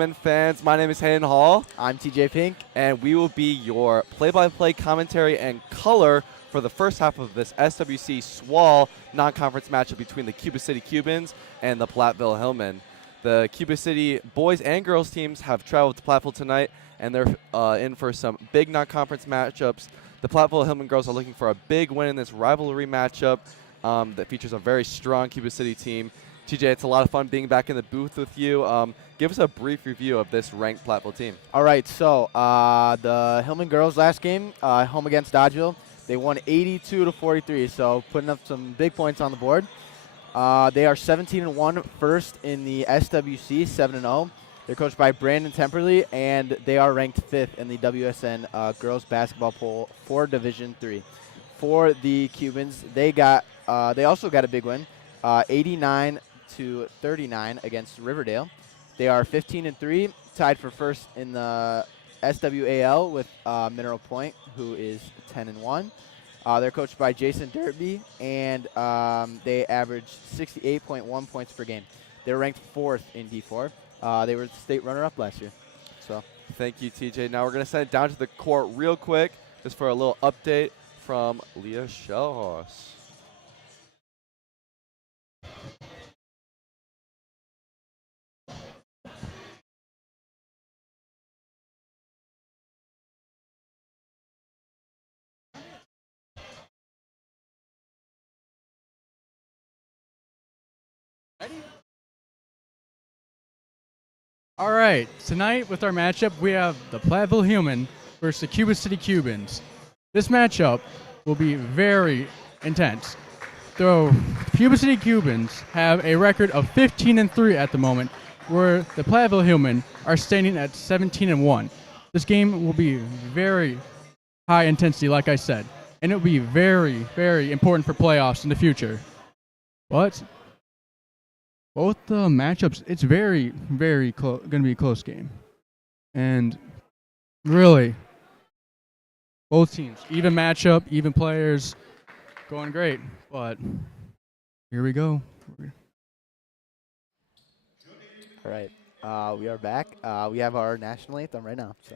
Hillman fans. My name is Hayden Hall, I'm TJ Pink. and we will be your play-by-play commentary and color for the first half of this SWC SWAL non-conference matchup between the Cuba City Cubans and the Platteville Hillmen. The Cuba City boys and girls teams have traveled to Platteville tonight, and they're in for some big non-conference matchups. The Platteville Hillman girls are looking for a big win in this rivalry matchup that features a very strong Cuba City team. TJ, it's a lot of fun being back in the booth with you. Give us a brief review of this ranked Platteville team. All right, so the Hillman girls last game, home against Dodgeville, they won 82-43, so putting up some big points on the board. They are 17-1, first in the SWC, 7-0. They're coached by Brandon Temperley, and they are ranked 5th in the WSN girls basketball poll for Division III. For the Cubans, they also got a big win, 89-39 against Riverdale. They are 15-3, tied for first in the SWAL with Mineral Point, who is 10-1. They're coached by Jason Derby, and they average 68.1 points per game. They're ranked 4th in D4. They were the state runner-up last year. So, thank you, TJ. Now we're going to send it down to the court real quick just for a little update from Leah Schellhaus. All right, tonight with our matchup, we have the Platteville Human versus the Cuba City Cubans. This matchup will be very intense. The Cuba City Cubans have a record of 15-3 at the moment, where the Platteville Human are standing at 17-1. This game will be very high intensity, like I said, and it will be very, very important for playoffs in the future. But both the matchups, it's very, very going to be a close game. And really, both teams, even matchup, even players, going great. But here we go. all right, we are back. We have our national anthem right now. So.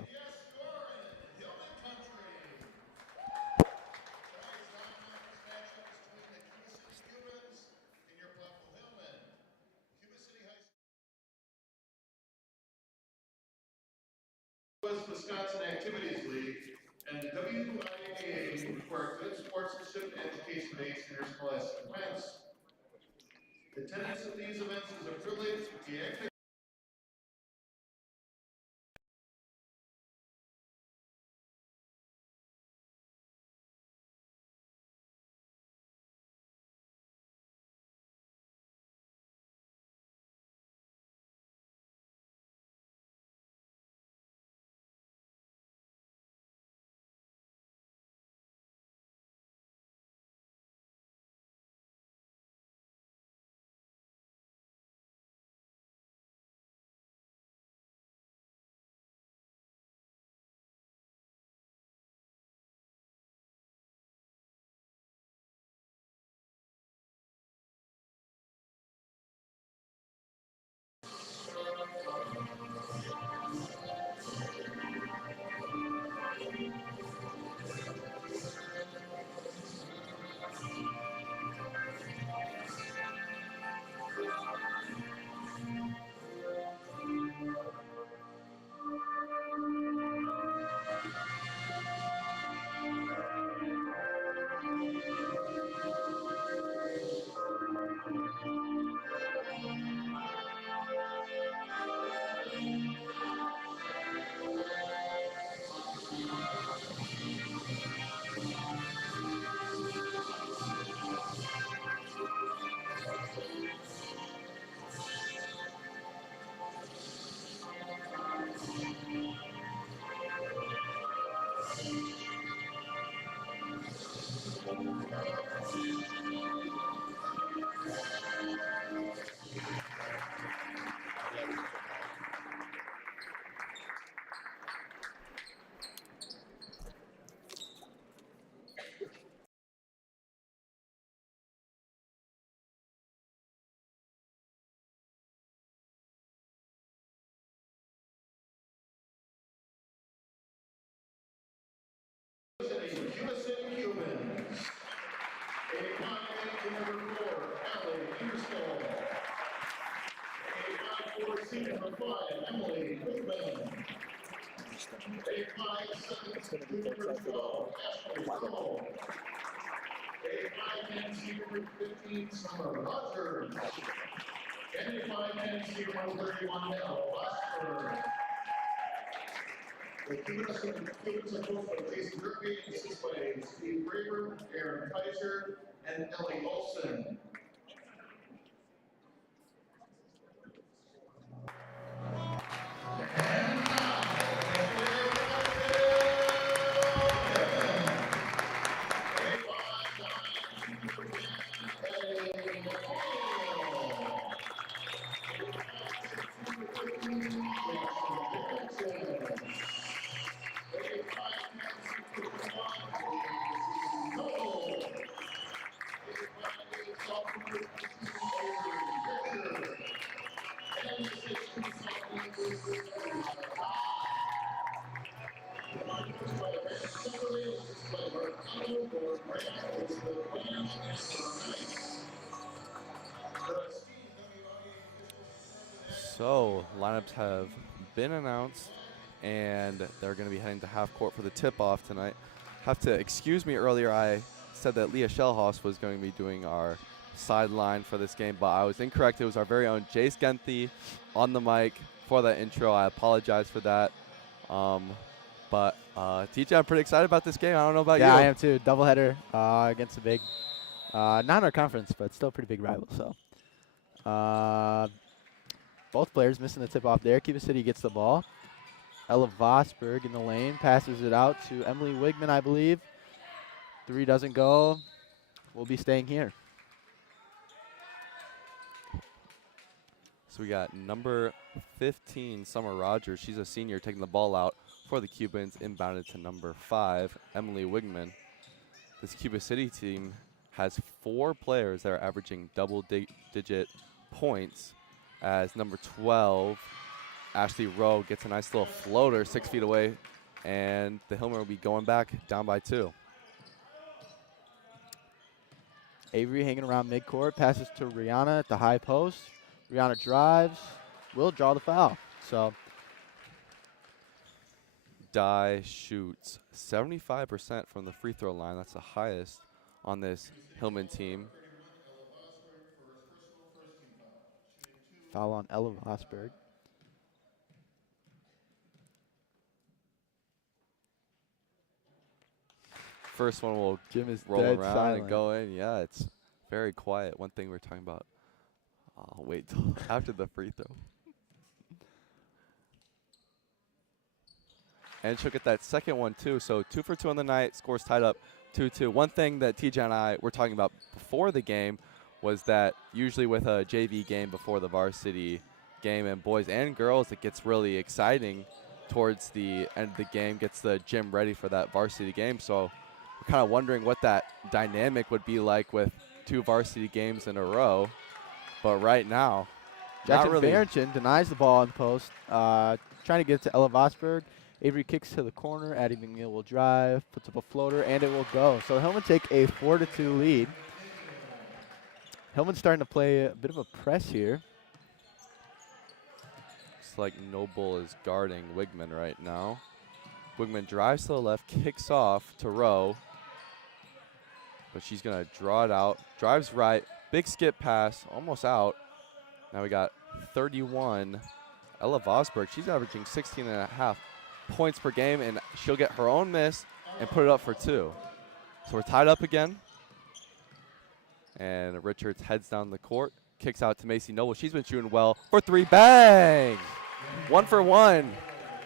Wisconsin Activities League and WIAA for good sportsmanship and education-based interscholastic events. Attendance at these events is a privilege with the expectation It's going to be contested at 5'10", senior number 15, Summer Rogers. And 5'10", senior number 31, Ella Washburn. The Cubans are coached by Jason Murphy, assisted by Steve Braver, Aaron Kaiser, and Ellie Olson. So lineups have been announced, and they're going to be heading to half court for the tip-off tonight. Have to excuse me earlier. I said that Leah Shellhaus was going to be doing our sideline for this game, but I was incorrect. It was our very own Jace Genthy on the mic for that intro. I apologize for that. But TJ, I'm pretty excited about this game. I don't know about you. Yeah, I am too. Doubleheader against a big, not in our conference, but still a pretty big rival. So, both players missing the tip off there. Cuba City gets the ball. Ella Vosberg in the lane, passes it out to Emily Wigman, I believe. 3 doesn't go. We'll be staying here. So we got number 15, Summer Rogers. She's a senior taking the ball out for the Cubans, inbounded to number 5, Emily Wigman. This Cuba City team has 4 players that are averaging double-digit points, as number 12, Ashley Rowe, gets a nice little floater 6 feet away, and the Hillman will be going back down by 2. Avery hanging around midcourt, passes to Rihanna at the high post. Rihanna drives, will draw the foul. So Dye shoots 75% from the free throw line. That's the highest on this Hillman team. foul on Ella Vosberg. First one will Jim is roll dead around silent. and go in. Yeah, it's very quiet. One thing we're talking about. I'll wait till after the free throw. And she'll get that second one too. So 2 for 2 on the night. Scores tied up 2-2. One thing that TJ and I were talking about before the game was that usually with a JV game before the varsity game, and boys and girls, it gets really exciting towards the end of the game, gets the gym ready for that varsity game. So we're kind of wondering what that dynamic would be like with 2 varsity games in a row. But right now, Jackson not really. Barrington denies the ball on the post, trying to get it to Ella Vosberg. Avery kicks to the corner. Addie McNeil will drive, puts up a floater, and it will go. So Hillman take a 4-2 lead. Hillman's starting to play a bit of a press here. Looks like Noble is guarding Wigman right now. Wigman drives to the left, kicks off to Rowe, but she's going to draw it out. Drives right, big skip pass, almost out. Now we got 31. Ella Vosberg, she's averaging 16.5 points per game, and she'll get her own miss and put it up for 2. So we're tied up again. And Richards heads down the court, kicks out to Macy Noble. She's been shooting well for 3. Bang! 1 for 1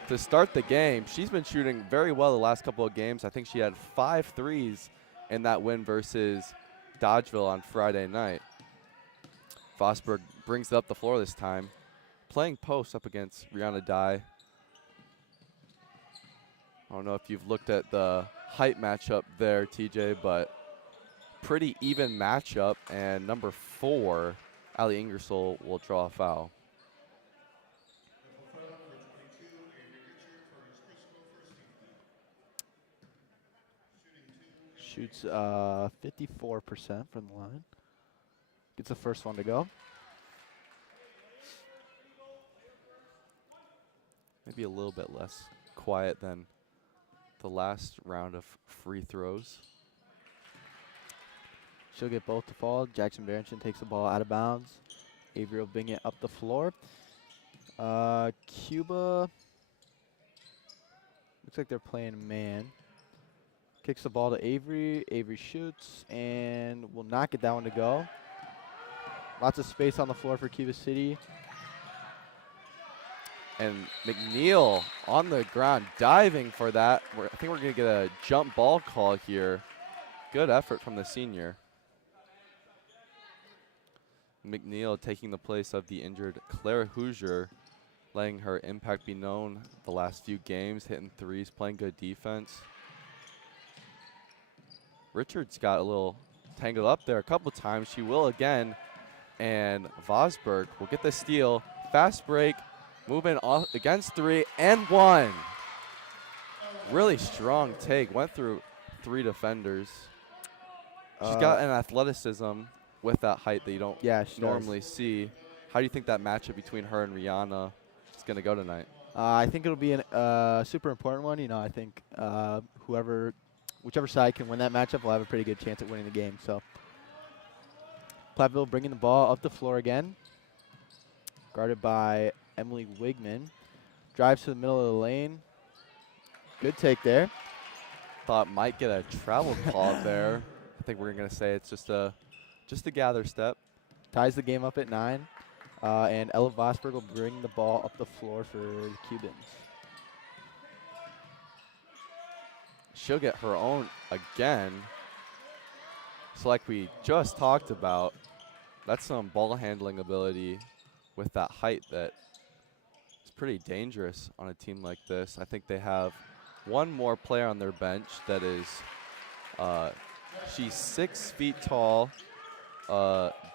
to start the game. She's been shooting very well the last couple of games. I think she had 5 threes in that win versus Dodgeville on Friday night. Vosberg brings it up the floor this time, playing post up against Rihanna Dye. I don't know if you've looked at the height matchup there, TJ, but pretty even matchup. And number 4, Allie Ingersoll, will draw a foul. Shoots 54% from the line. Gets the first one to go. Maybe a little bit less quiet than the last round of free throws. She'll get both to fall. Jackson Barrington takes the ball out of bounds. Avery will bring it up the floor. Cuba, looks like they're playing man. Kicks the ball to Avery. Avery shoots and will not get that one to go. Lots of space on the floor for Cuba City. And McNeil on the ground diving for that. I think we're going to get a jump ball call here. Good effort from the senior. McNeil taking the place of the injured Claire Hoosier, letting her impact be known the last few games, hitting threes, playing good defense. Richards got a little tangled up there a couple times. She will again. And Vosberg will get the steal. Fast break, moving off against 3 and 1. Really strong take. Went through 3 defenders. She's got an athleticism with that height that you don't normally see. How do you think that matchup between her and Rihanna is going to go tonight? I think it'll be a super important one. You know, I think whichever side can win that matchup will have a pretty good chance at winning the game. So Platteville bringing the ball up the floor again. Guarded by Emily Wigman. Drives to the middle of the lane. Good take there. Thought might get a travel call there. I think we're going to say it's just a gather step. Ties the game up at 9. And Ella Vosberg will bring the ball up the floor for the Cubans. She'll get her own again. So like we just talked about, that's some ball handling ability with that height that is pretty dangerous on a team like this. I think they have one more player on their bench that is, she's 6 feet tall.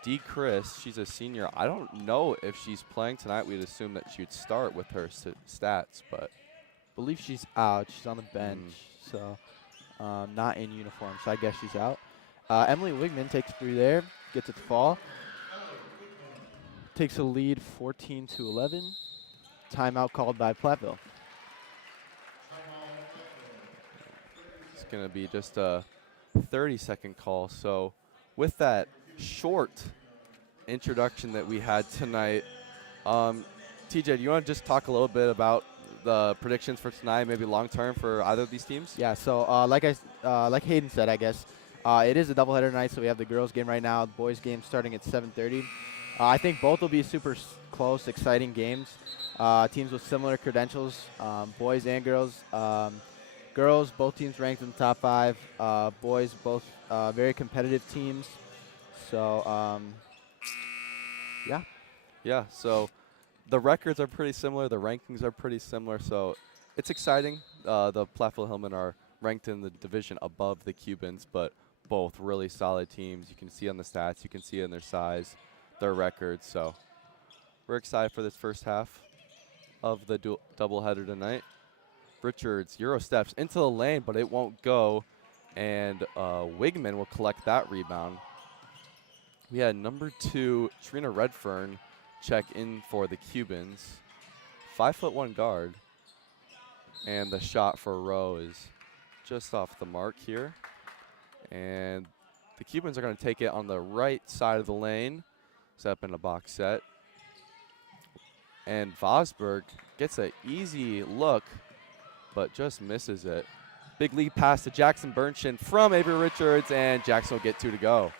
Dee Chris, she's a senior. I don't know if she's playing tonight. We'd assume that she would start with her stats, but Believe she's out. She's on the bench, so not in uniform. So I guess she's out. Emily Wigman takes 3 there, gets it to fall. Takes a lead 14-11. Timeout called by Platteville. it's going to be just a 30-second call. So with that short introduction that we had tonight, TJ, do you want to just talk a little bit about the predictions for tonight, maybe long-term for either of these teams? Yeah, so like Hayden said, I guess, it is a doubleheader tonight, so we have the girls' game right now, the boys' game starting at 7:30. I think both will be super close, exciting games. Teams with similar credentials, boys and girls. Girls, both teams ranked in the top 5. Boys, both very competitive teams. So, yeah. Yeah, so the records are pretty similar. The rankings are pretty similar. So it's exciting. The Platteville Hillmen are ranked in the division above the Cubans, but both really solid teams. You can see on the stats. You can see in their size, their records. So we're excited for this first half of the doubleheader tonight. Richards Euro steps into the lane, but it won't go. And Wigman will collect that rebound. We had number 2, Trina Redfern, check in for the Cubans. 5'1" guard. And the shot for Rowe is just off the mark here. And the Cubans are going to take it on the right side of the lane. Set up in a box set. And Vosberg gets an easy look, but just misses it. Big lead pass to Jackson Bernchin from Avery Richards, and Jackson will get 2 to go.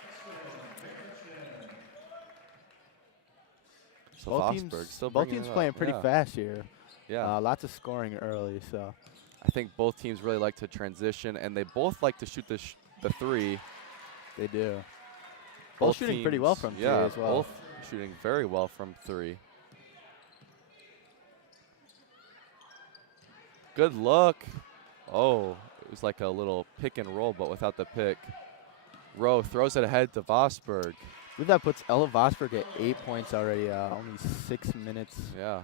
So Vosberg still both bringing teams it playing up. pretty fast here. Yeah. Lots of scoring early, so. I think both teams really like to transition, and they both like to shoot the 3. They do. Both shooting pretty well from 3 as well. Both shooting very well from 3. Good look. Oh, it was like a little pick and roll, but without the pick. Rowe throws it ahead to Vosberg. I believe that puts Ella Vosberg at 8 points already. Only 6 minutes. Yeah.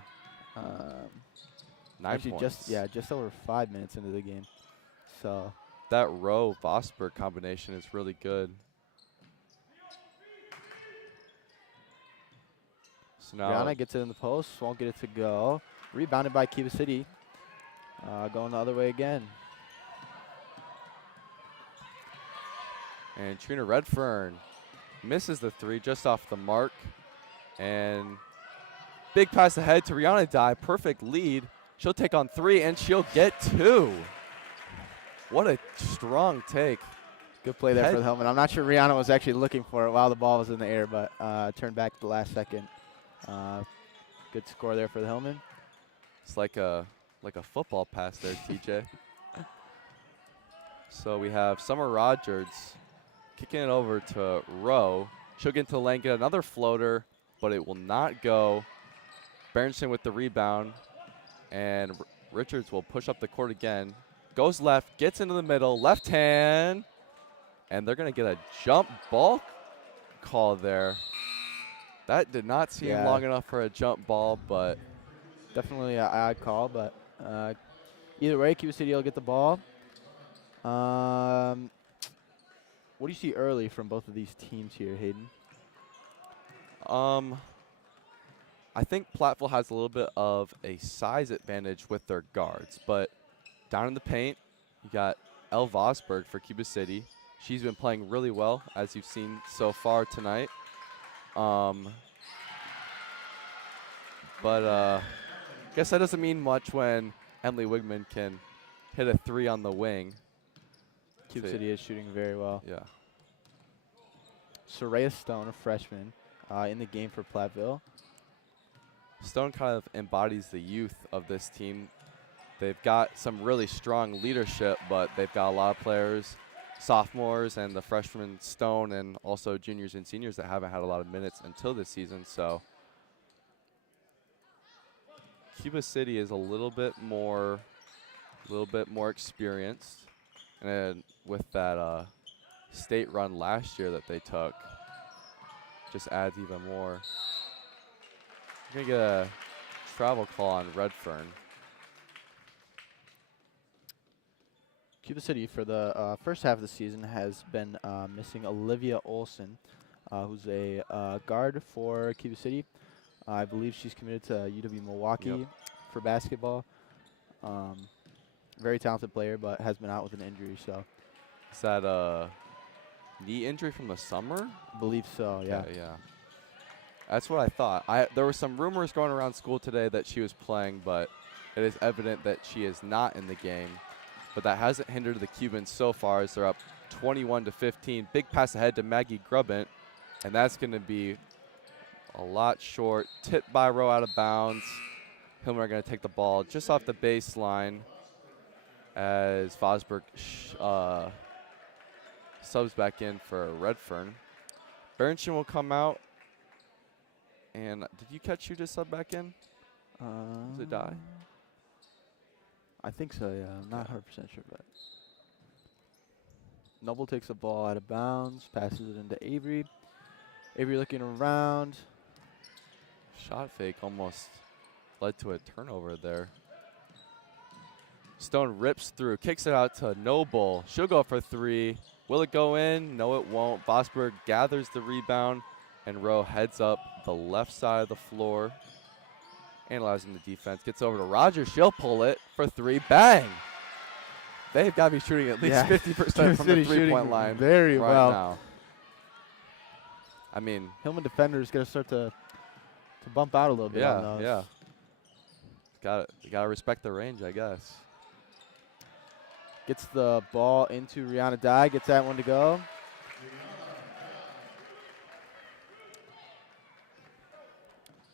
9 Actually, points. just over 5 minutes into the game. So that Rowe Vosberg combination is really good. So now Rihanna gets it in the post, won't get it to go. Rebounded by Cuba City. Going the other way again. And Trina Redfern misses the 3 just off the mark. And big pass ahead to Rihanna Dye. Perfect lead. She'll take on 3, and she'll get 2. What a strong take. Good play there for the Hillman. I'm not sure Rihanna was actually looking for it while the ball was in the air, but turned back at the last second. Good score there for the Hillman. It's like a football pass there, TJ. So we have Summer Rogers kicking it over to Rowe. She'll get into the lane, get another floater, but it will not go. Berenson with the rebound, and Richards will push up the court again. Goes left, gets into the middle, left hand, and they're going to get a jump ball call there. That did not seem long enough for a jump ball, but definitely an odd call, but either way, Cuba City will get the ball. What do you see early from both of these teams here, Hayden? I think Platteville has a little bit of a size advantage with their guards, but down in the paint, you got Elle Vosberg for Cuba City. She's been playing really well, as you've seen so far tonight. But I guess that doesn't mean much when Emily Wigman can hit a 3 on the wing. Cuba City is shooting very well. Yeah. Soraya Stone, a freshman, in the game for Platteville. Stone kind of embodies the youth of this team. They've got some really strong leadership, but they've got a lot of players, sophomores and the freshmen Stone, and also juniors and seniors that haven't had a lot of minutes until this season. So Cuba City is a little bit more experienced, and with that state run last year that they took, just adds even more. We're gonna get a travel call on Redfern. Cuba City for the first half of the season has been missing Olivia Olson, who's a guard for Cuba City. I believe she's committed to UW Milwaukee for basketball. Very talented player, but has been out with an injury. So, is that a knee injury from the summer? I believe so. Yeah. Okay, yeah. That's what I thought. There were some rumors going around school today that she was playing, but it is evident that she is not in the game. But that hasn't hindered the Cubans so far, as they're up 21-15. Big pass ahead to Maggie Grubbent, and that's going to be a lot short. Tipped by Rowe out of bounds. Hillman are going to take the ball just off the baseline as Vosberg subs back in for Redfern. Berenson will come out. And did you catch who just sub back in? Was it Dye? I think so, yeah. I'm not 100% sure, but Noble takes the ball out of bounds, passes it into Avery. Avery looking around. Shot fake almost led to a turnover there. Stone rips through, kicks it out to Noble. She'll go for 3. Will it go in? No, it won't. Vosberg gathers the rebound, and Rowe heads up the left side of the floor. Analyzing the defense, gets over to Rogers. She'll pull it for 3. Bang! They've got to be shooting at least 50% from the three-point line very right well now. I mean, Hillman defenders going to start to bump out a little bit on those. Yeah. You got to respect the range, I guess. Gets the ball into Rihanna Dye, gets that one to go.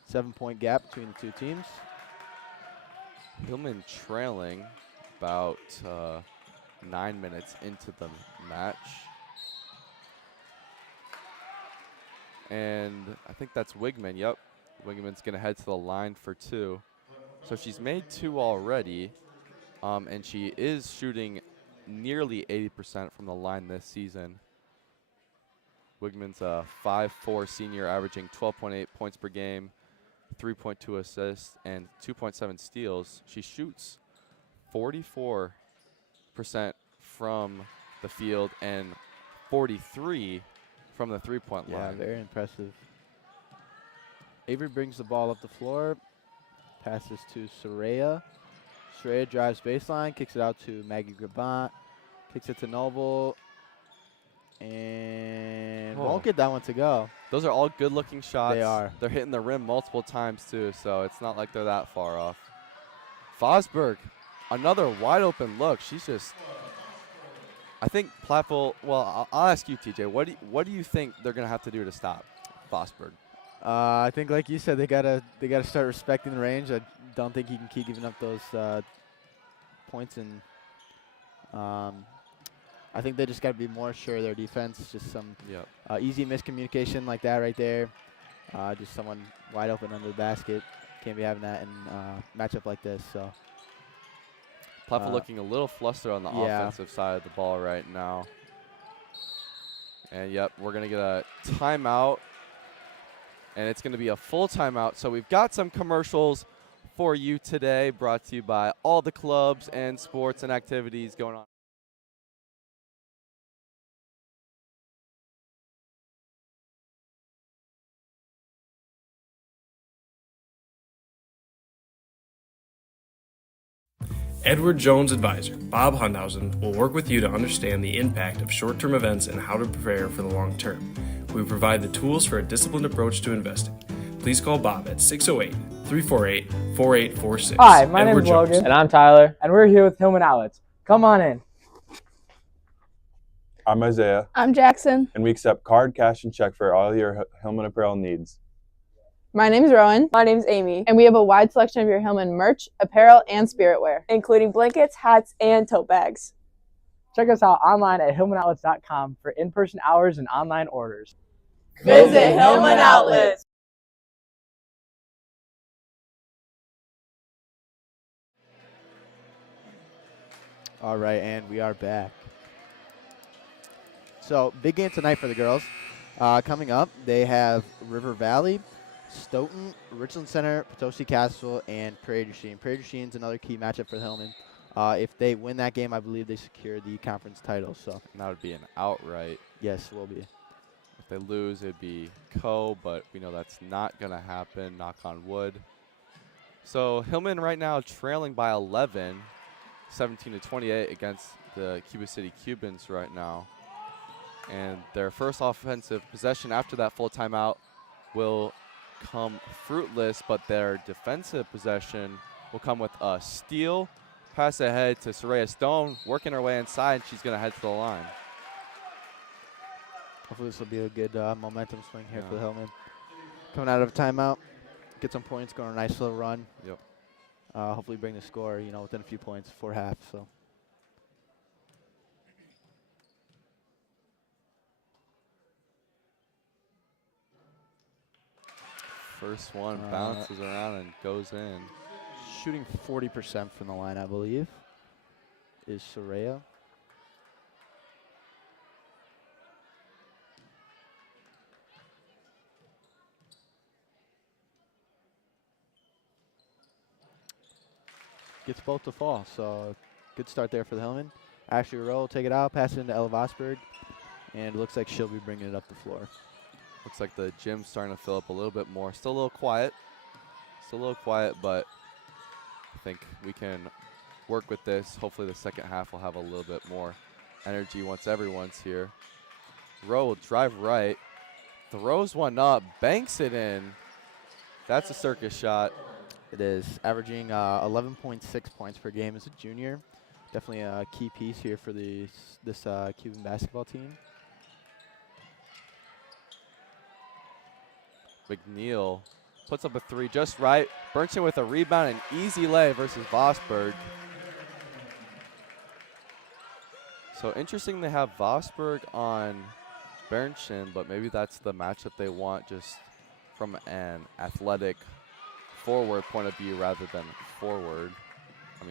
Seven-point gap between the two teams. Hillman trailing about 9 minutes into the match. And I think that's Wigman. Yep. Wigman's going to head to the line for 2. So she's made 2 already. And she is shooting nearly 80% from the line this season. Wigman's a 5'4" senior, averaging 12.8 points per game, 3.2 assists, and 2.7 steals. She shoots 44% from the field and 43 from the three-point line. Yeah, very impressive. Avery brings the ball up the floor, passes to Soraya. Soraya drives baseline, kicks it out to Maggie Grabant, kicks it to Noble, and won't get that one to go. Those are all good-looking shots. They are. They're hitting the rim multiple times, too, so it's not like they're that far off. Fosberg, another wide-open look. She's just – I think Platteville – well, I'll ask you, TJ. What do you think they're going to have to do to stop Fosberg? I think, like you said, they gotta start respecting the range. I don't think he can keep giving up those points, and I think they just got to be more sure of their defense. Just some easy miscommunication like that right there. Just someone wide open under the basket. Can't be having that in a matchup like this. So Platteville looking a little flustered on the offensive side of the ball right now. And, yep, we're going to get a timeout. And it's going to be a full timeout. So we've got some commercials for you today, brought to you by all the clubs and sports and activities going on. Edward Jones Advisor, Bob Hundhausen, will work with you to understand the impact of short-term events and how to prepare for the long term. We provide the tools for a disciplined approach to investing. Please call Bob at 608-348-4846. Hi, my name is Logan. And I'm Tyler. And we're here with Hillman Outlets. Come on in. I'm Isaiah. I'm Jackson. And we accept card, cash, and check for all your Hillman apparel needs. My name's Rowan. My name's Amy. And we have a wide selection of your Hillman merch, apparel, and spirit wear, including blankets, hats, and tote bags. Check us out online at hillmanoutlets.com for in-person hours and online orders. Visit Hillman Outlets. All right, and we are back. So, big game tonight for the girls. Coming up, they have River Valley, Stoughton, Richland Center, Potosi Castle, and Prairie du Chien. Prairie du Chien's another key matchup for Hillman. If they win that game, I believe they secure the conference title. So And that would be an outright. yes, will be. If they lose, it'd be but we know that's not going to happen, knock on wood. So Hillman right now trailing by 11, 17-28 against the Cuba City Cubans right now. And their first offensive possession after that full timeout will come fruitless, but their defensive possession will come with a steal. Pass ahead to Soraya Stone, working her way inside, and she's going to head to the line. Hopefully this will be a good momentum swing here for the Hillman. Coming out of a timeout, get some points, go on a nice little run. Yep. Hopefully bring the score, within a few points for half. So. First one bounces around and goes in. Shooting 40% from the line, I believe, is Soraya. Gets both to fall, so good start there for the Hillman. Ashley Rowe will take it out, pass it into Ella Vosberg, and it looks like she'll be bringing it up the floor. Looks like the gym's starting to fill up a little bit more. Still a little quiet. But I think we can work with this. Hopefully the second half will have a little bit more energy once everyone's here. Rowe will drive right, throws one up, banks it in. That's a circus shot. It is averaging 11.6 points per game as a junior. Definitely a key piece here for this Cuban basketball team. McNeil puts up a three just right. Bernstein with a rebound and easy lay versus Vosberg. So interesting they have Vosberg on Bernstein, but maybe that's the matchup they want just from an athletic forward point of view rather than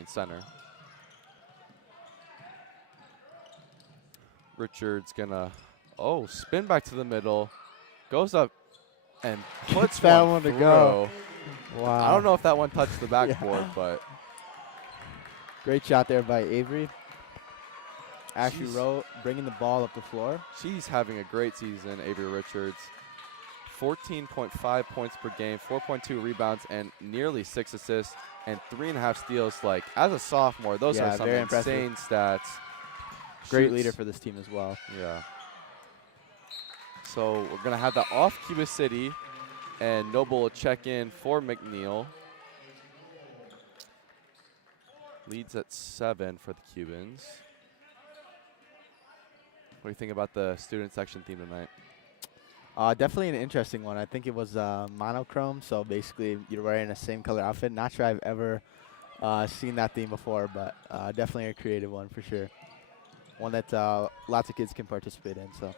center. Richard's gonna, spin back to the middle, goes up and puts that one one to through. go. Wow. I don't know if that one touched the backboard, but. Great shot there by Avery. Ashley Rowe bringing the ball up the floor. She's having a great season, Avery Richards. 14.5 points per game, 4.2 rebounds, and nearly 6 assists, and 3.5 steals. Like, as a sophomore, those Yeah, are some very insane stats. Great Shoots- leader for this team as well. Yeah. So we're going to have the off Cuba City, and Noble will check in for McNeil. Leads at 7 for the Cubans. What do you think about the student section theme tonight? Definitely an interesting one. I think it was monochrome, so basically you're wearing the same color outfit. Not sure I've ever seen that theme before, but definitely a creative one for sure. One that lots of kids can participate in. So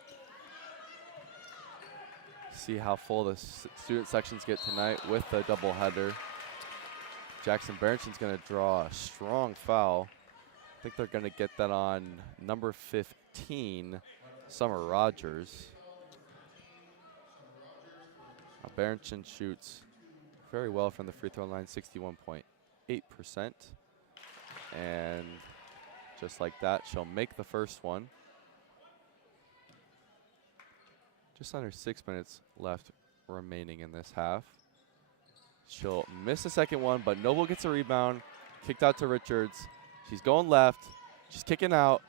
See how full the student sections get tonight with the doubleheader. Jackson Berenson's going to draw a strong foul. I think they're going to get that on number 15, Summer Rogers. Now Berenson shoots very well from the free throw line, 61.8%. And just like that, she'll make the first one. Just under 6 minutes left remaining in this half. She'll miss the second one, but Noble gets a rebound. Kicked out to Richards. She's going left. She's kicking out.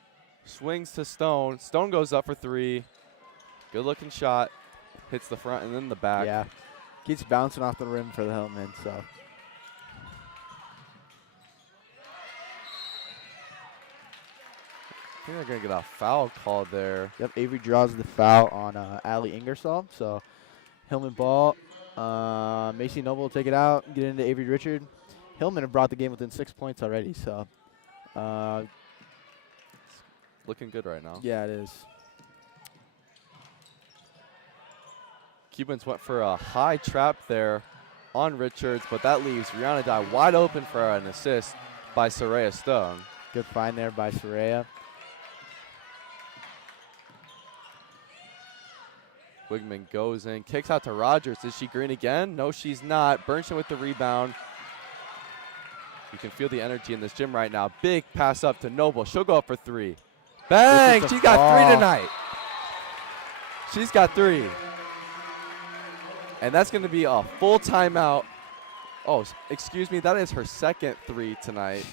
Swings to Stone. Stone goes up for 3. Good looking shot. Hits the front and then the back. yeah, keeps bouncing off the rim for the Hillmen. So I think they're going to get a foul called there. yep, Avery draws the foul on Allie Ingersoll. So Hillman ball. Macy Noble will take it out, get into Avery Richard. Hillman have brought the game within 6 points already. So Looking good right now. yeah, it is. Cubans went for a high trap there on Richards, but that leaves Rihanna Dye wide open for an assist by Soraya Stone. Good find there by Soraya. Wigman goes in, kicks out to Rogers. Is she green again? No, she's not. Bernstein with the rebound. You can feel the energy in this gym right now. Big pass up to Noble. She'll go up for 3. Bang! She's got 3 tonight. She's got 3. And that's going to be a full timeout. Oh, excuse me. That is her second 3 tonight.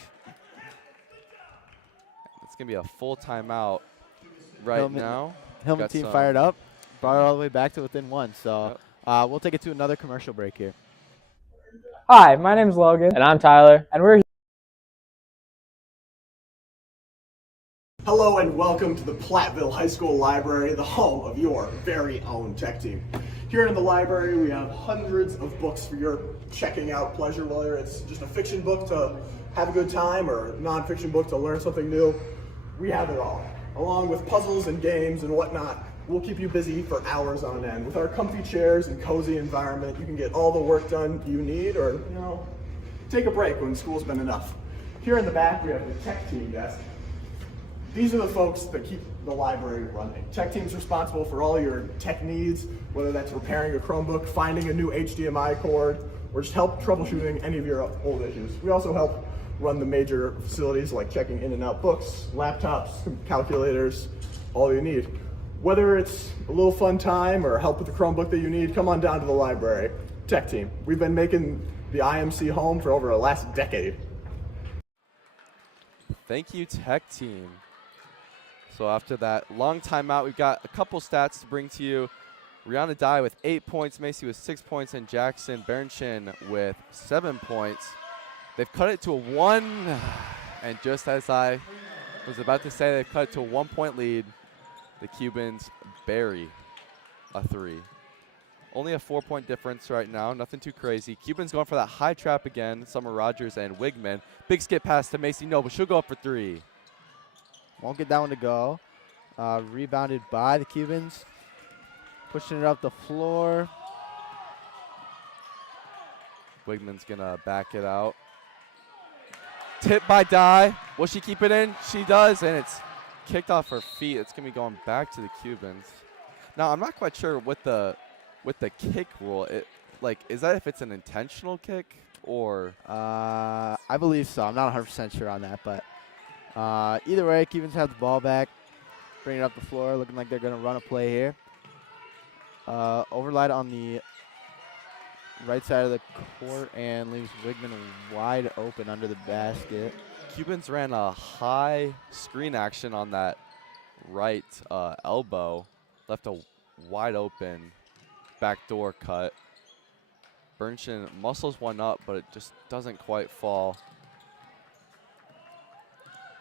It's going to be a full timeout right now. Hillman Got team some- fired up. Brought it all the way back to within 1. So Yep. we'll take it to another commercial break here. Hi, my name's Logan. And I'm Tyler. And we're Hello and welcome to the Platteville High School Library, the home of your very own tech team. Here in the library, we have hundreds of books for your checking out pleasure, whether it's just a fiction book to have a good time or a nonfiction book to learn something new. We have it all, along with puzzles and games and whatnot. We'll keep you busy for hours on end. With our comfy chairs and cozy environment, you can get all the work done you need or, take a break when school's been enough. Here in the back, we have the tech team desk. These are the folks that keep the library running. Tech team's responsible for all your tech needs, whether that's repairing a Chromebook, finding a new HDMI cord, or just help troubleshooting any of your old issues. We also help run the major facilities like checking in and out books, laptops, calculators, all you need. Whether it's a little fun time or help with the Chromebook that you need, come on down to the library. Tech team. We've been making the IMC home for over the last decade. Thank you, Tech Team. So after that long timeout, we've got a couple stats to bring to you. Rihanna Dye with 8 points, Macy with 6 points, and Jackson Berensson with 7 points. They've cut it to a 1, and just as I was about to say, they've cut it to a 1-point lead. The Cubans bury a 3. Only a 4-point difference right now, nothing too crazy. Cubans going for that high trap again, Summer Rogers and Wigman. Big skip pass to Macy Noble, she'll go up for 3. Won't get that one to go. Rebounded by the Cubans. Pushing it up the floor. Wigman's gonna back it out. Tip by Dye. Will she keep it in? She does, and it's kicked off her feet. It's gonna be going back to the Cubans. Now I'm not quite sure with the kick rule. Is that if it's an intentional kick or? I believe so. I'm not 100% sure on that, but either way, Cubans have the ball back. Bring it up the floor, looking like they're gonna run a play here. Overlight on the right side of the court and leaves Wigman wide open under the basket. Cubans ran a high screen action on that right elbow, left a wide open backdoor cut. Bernchin muscles one up, but it just doesn't quite fall.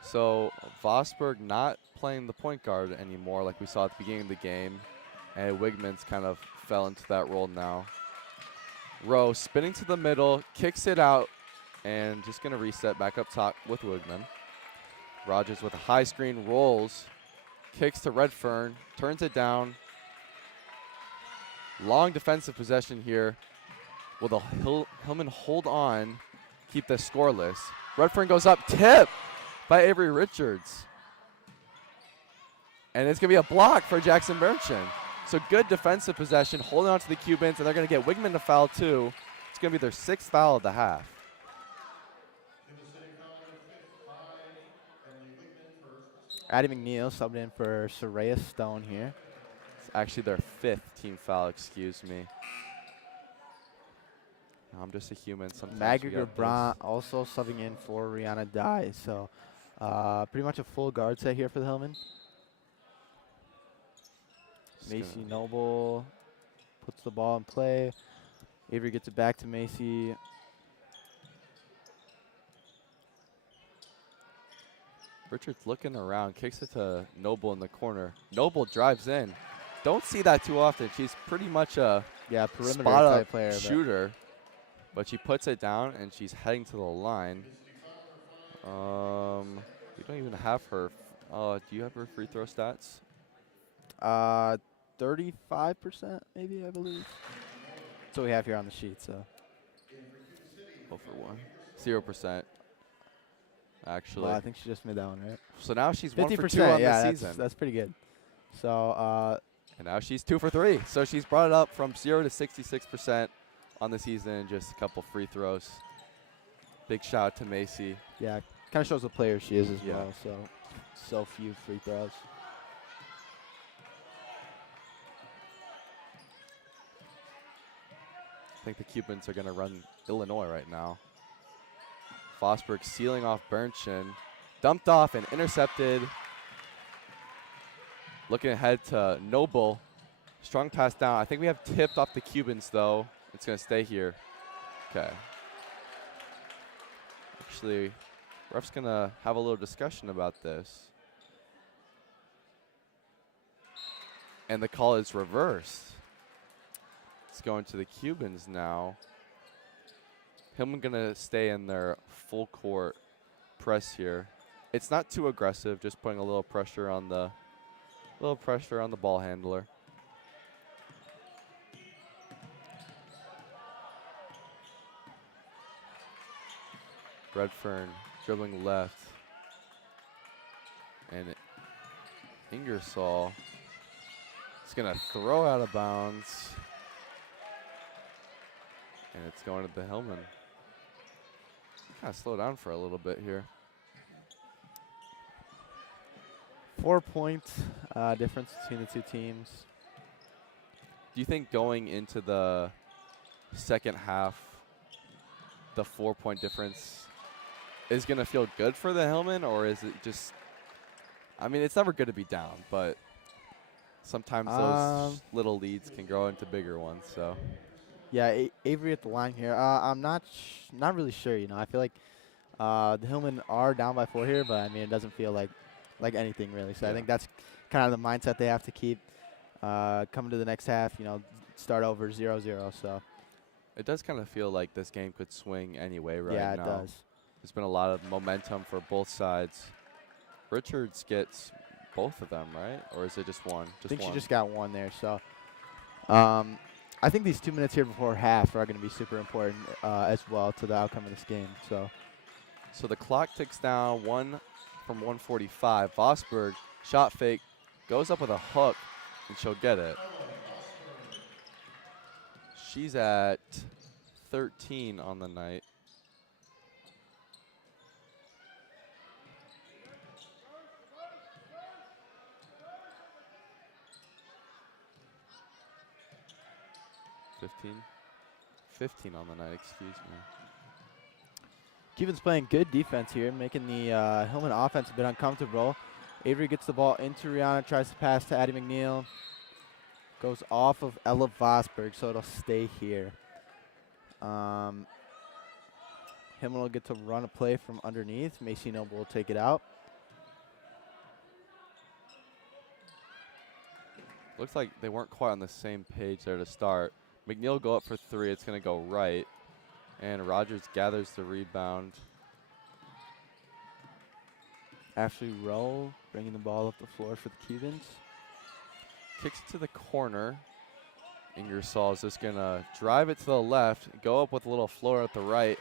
So Vosberg not playing the point guard anymore like we saw at the beginning of the game, and Wigman's kind of fell into that role now. Rowe spinning to the middle, kicks it out, and just gonna reset back up top with Wigman. Rogers with a high screen, rolls, kicks to Redfern, turns it down. Long defensive possession here. Will the Hillman hold on, keep this scoreless? Redfern goes up, tip by Avery Richards. And it's gonna be a block for Jackson Bernchin. So good defensive possession, holding on to the Cubans, and they're gonna get Wigman to foul too. It's gonna be their 6th foul of the half. Addie McNeil subbed in for Soraya Stone here. It's actually their 5th team foul, excuse me. I'm just a human. Sometimes McGregor Braun also subbing in for Rihanna Dye. So pretty much a full guard set here for the Hillman. Macy Noble puts the ball in play. Avery gets it back to Macy. Richards looking around, kicks it to Noble in the corner. Noble drives in. Don't see that too often. She's pretty much a perimeter spot-up type player, shooter, but she puts it down and she's heading to the line. We don't even have her. Do you have her free throw stats? 35% maybe, I believe. That's what we have here on the sheet. So 0 for 1, 0%. Actually, well, I think she just made that one, right? So now she's 1 for 50%, 2 on yeah, the season. That's pretty good. So and now she's 2 for 3. So she's brought it up from 0 to 66% on the season. Just a couple free throws. Big shout out to Macy. Yeah, kind of shows the player she is as well. So few free throws. I think the Cubans are going to run Illinois right now. Fosberg sealing off Bernchin. Dumped off and intercepted. Looking ahead to Noble. Strong pass down. I think we have tipped off the Cubans, though. It's going to stay here. Okay. Actually, ref's going to have a little discussion about this. And the call is reversed. It's going to the Cubans now. Hillman gonna stay in their full court press here. It's not too aggressive, just putting a little pressure on the ball handler. Redfern dribbling left. And Ingersoll is gonna throw out of bounds. And it's going to the Hillman. Kind of slow down for a little bit here. 4-point difference between the two teams. Do you think going into the second half, the 4-point difference is going to feel good for the Hillman, or is it just, I mean, it's never good to be down, but sometimes those little leads can grow into bigger ones, so. Yeah, Avery at the line here. I'm not really sure. You know, I feel like the Hillmen are down by 4 here, but I mean it doesn't feel like anything really. So I think that's kind of the mindset they have to keep coming to the next half. You know, start over 0-0. So it does kind of feel like this game could swing anyway right now. Yeah, it does. There's been a lot of momentum for both sides. Richards gets both of them, right? Or is it just one? I think she just got one there. So. I think these 2 minutes here before half are going to be super important as well to the outcome of this game. So the clock ticks down 1 from 145. Vosberg, shot fake, goes up with a hook, and she'll get it. She's at 13 on the night. 15? 15 on the night, excuse me. Cubans playing good defense here, making the Hillman offense a bit uncomfortable. Avery gets the ball into Rihanna, tries to pass to Addie McNeil. Goes off of Ella Vosberg, so it'll stay here. Hillman will get to run a play from underneath. Macy Noble will take it out. Looks like they weren't quite on the same page there to start. McNeil go up for 3. It's going to go right. And Rogers gathers the rebound. Ashley Rowe bringing the ball up the floor for the Cubans. Kicks it to the corner. Ingersoll is just going to drive it to the left, go up with a little floor at the right,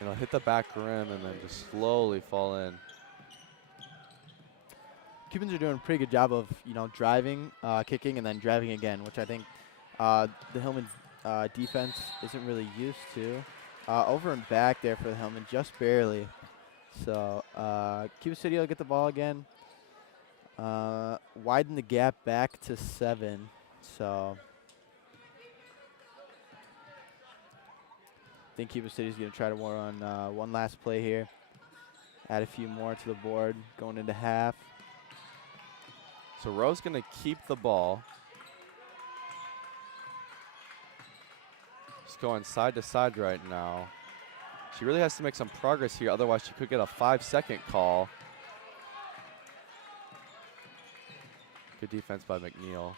and it'll hit the back rim and then just slowly fall in. Cubans are doing a pretty good job of, driving, kicking, and then driving again, which I think the Hillman defense isn't really used to. Over and back there for the Hillman, just barely. So Cuba City will get the ball again. Widen the gap back to 7. So I think Cuba City is going to try to run one last play here. Add a few more to the board going into half. So Rowe's going to keep the ball. Just going side to side right now. She really has to make some progress here, otherwise she could get a 5-second call. Good defense by McNeil.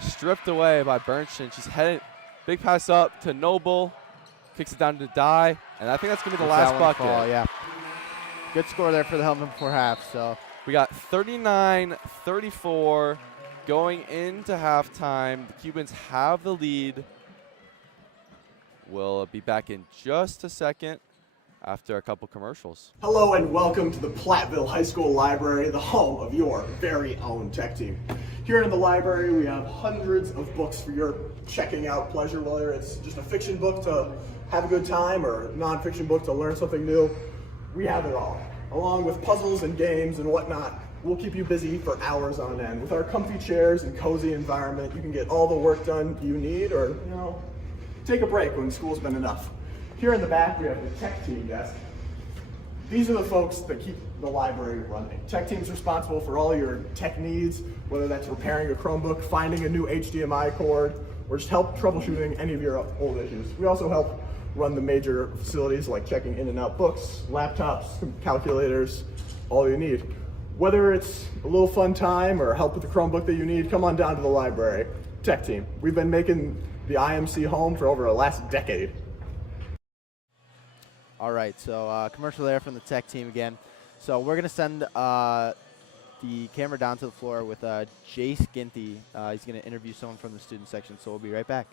Stripped away by Bernstein. She's heading, big pass up to Noble. Kicks it down to Dye, and I think that's going to be the last bucket. Fall, yeah. Good score there for the Hillman before half. So we got 39-34 going into halftime. The Cubans have the lead. We'll be back in just a second after a couple commercials. Hello and welcome to the Platteville High School Library, the home of your very own tech team. Here in the library, we have hundreds of books for your checking out pleasure, whether it's just a fiction book to have a good time or a nonfiction book to learn something new. We have it all. Along with puzzles and games and whatnot, we'll keep you busy for hours on end. With our comfy chairs and cozy environment, you can get all the work done you need or, take a break when school's been enough. Here in the back, we have the tech team desk. These are the folks that keep the library running. Tech team's responsible for all your tech needs, whether that's repairing a Chromebook, finding a new HDMI cord, or just help troubleshooting any of your old issues. We also help run the major facilities like checking in and out books, laptops, calculators, all you need. Whether it's a little fun time or help with the Chromebook that you need, come on down to the library. Tech team. We've been making the IMC home for over the last decade. all right, so commercial there from the tech team again. So we're gonna send the camera down to the floor with Jace Ginty. He's gonna interview someone from the student section. So we'll be right back.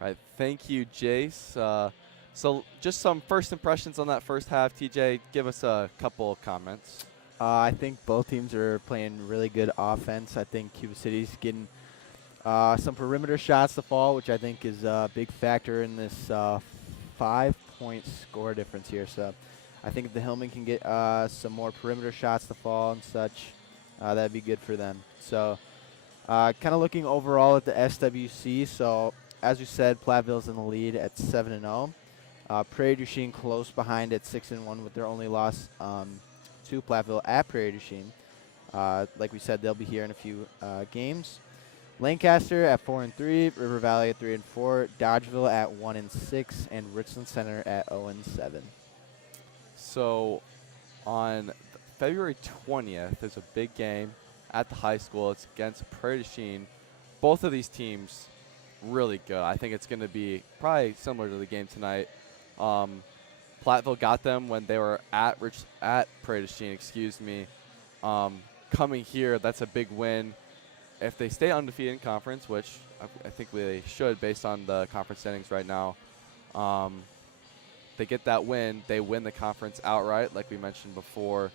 All right, thank you, Jace. So just some first impressions on that first half. TJ, give us a couple of comments. I think both teams are playing really good offense. I think Cuba City's getting some perimeter shots to fall, which I think is a big factor in this 5-point score difference here. So I think if the Hillman can get some more perimeter shots to fall and such, that'd be good for them. So kind of looking overall at the SWC. So as we said, Platteville's in the lead at 7-0. Prairie du Chien close behind at 6-1 with their only loss 2, Platteville at Prairie du Chien. Like we said, they'll be here in a few games. Lancaster at 4-3, River Valley at 3-4, Dodgeville at 1-6, and Richland Center at 0-7. So on February 20th, there's a big game at the high school. It's against Prairie du Chien. Both of these teams really good. I think it's going to be probably similar to the game tonight. Platteville got them when they were at Prairie du Chien, excuse me. Coming here, that's a big win. If they stay undefeated in conference, which I think they should based on the conference standings right now, they get that win. They win the conference outright, like we mentioned before.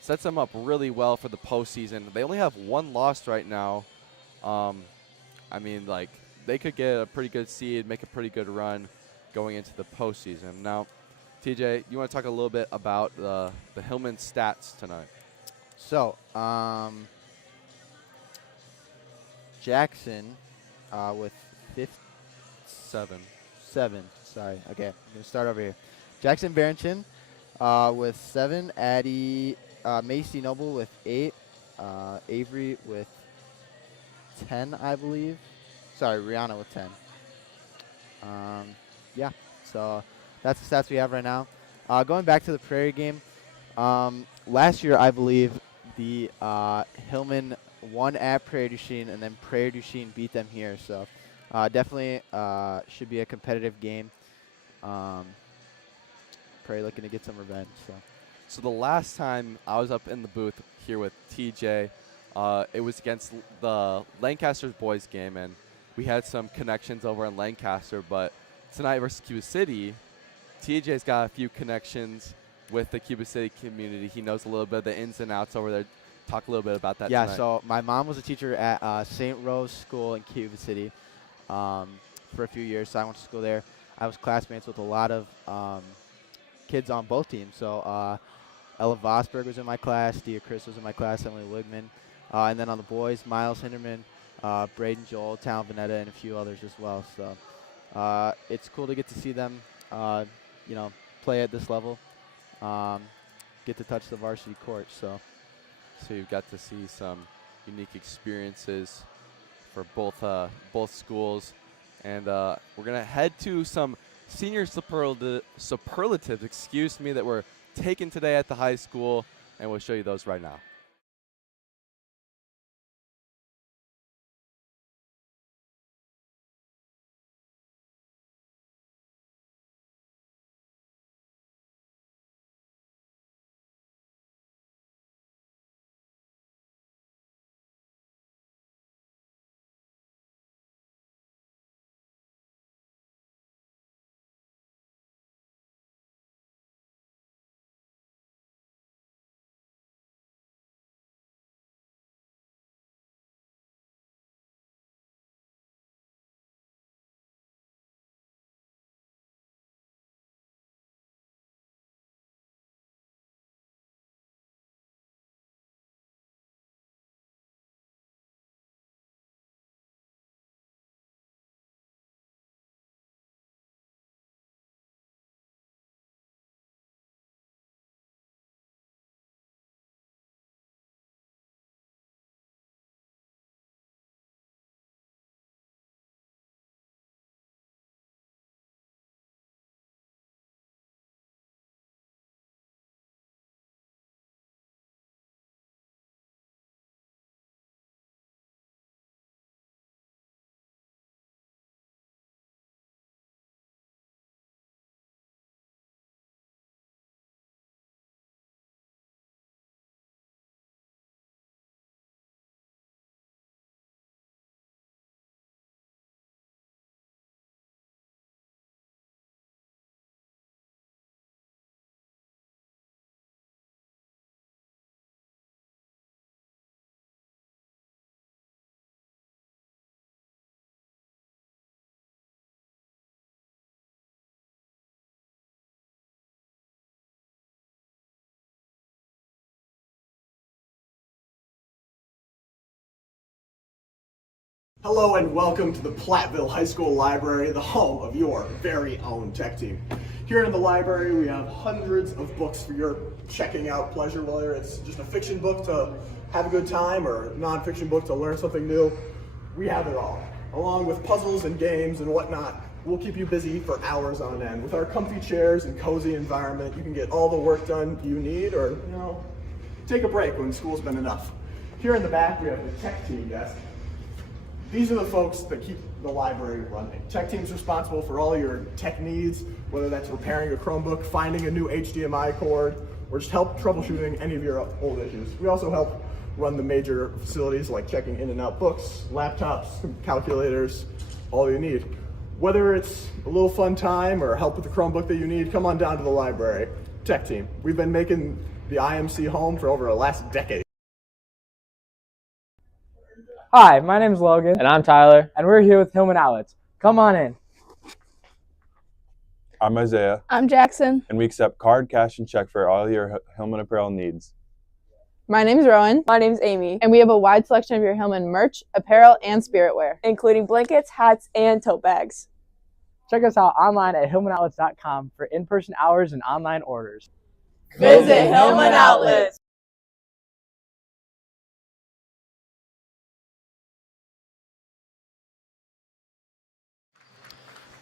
Sets them up really well for the postseason. They only have one loss right now. I mean, like, they could get a pretty good seed, make a pretty good run going into the postseason. Now, TJ, you want to talk a little bit about the Hillman stats tonight? So, Jackson with 7. Sorry. Okay, I'm going to start over here. Jackson Barrington with 7. Addie Macy Noble with 8. Avery with 10, I believe. Sorry, Rihanna with 10. Yeah, so that's the stats we have right now. Going back to the Prairie game, last year I believe the Hillman won at Prairie du Chien, and then Prairie du Chien beat them here. So definitely should be a competitive game. Prairie looking to get some revenge. So the last time I was up in the booth here with TJ, it was against the Lancaster's boys game, and we had some connections over in Lancaster. But tonight versus Cuba City, TJ's got a few connections with the Cuba City community. He knows a little bit of the ins and outs over there. Talk a little bit about that Yeah, tonight. so my mom was a teacher at St. Rose School in Cuba City for a few years, so I went to school there. I was classmates with a lot of kids on both teams. So Ella Vosberg was in my class, Dia Chris was in my class, Emily Wigman. And then on the boys, Miles Hinderman, Braden Joel, Tal Vanetta, and a few others as well. So it's cool to get to see them, play at this level, get to touch the varsity court. So you've got to see some unique experiences for both schools. And we're going to head to some senior superlatives, that were taken today at the high school, and we'll show you those right now. Hello and welcome to the Platteville High School Library, the home of your very own tech team. Here in the library, we have hundreds of books for your checking out pleasure, whether it's just a fiction book to have a good time or a non-fiction book to learn something new. We have it all. Along with puzzles and games and whatnot, we'll keep you busy for hours on end. With our comfy chairs and cozy environment, you can get all the work done you need or, take a break when school's been enough. Here in the back, we have the tech team desk. These are the folks that keep the library running. Tech team's responsible for all your tech needs, whether that's repairing a Chromebook, finding a new HDMI cord, or just help troubleshooting any of your old issues. We also help run the major facilities like checking in and out books, laptops, calculators, all you need. Whether it's a little fun time or help with the Chromebook that you need, come on down to the library. Tech team. We've been making the IMC home for over the last decade. Hi, my name is Logan. And I'm Tyler. And we're here with Hillman Outlets. Come on in. I'm Isaiah, I'm Jackson. and we accept card, cash, and check for all your Hillman apparel needs. My name's Rowan. My name's Amy. And we have a wide selection of your Hillman merch, apparel, and spiritware, including blankets, hats, and tote bags. Check us out online at hillmanoutlets.com for in-person hours and online orders. Visit Hillman Outlets.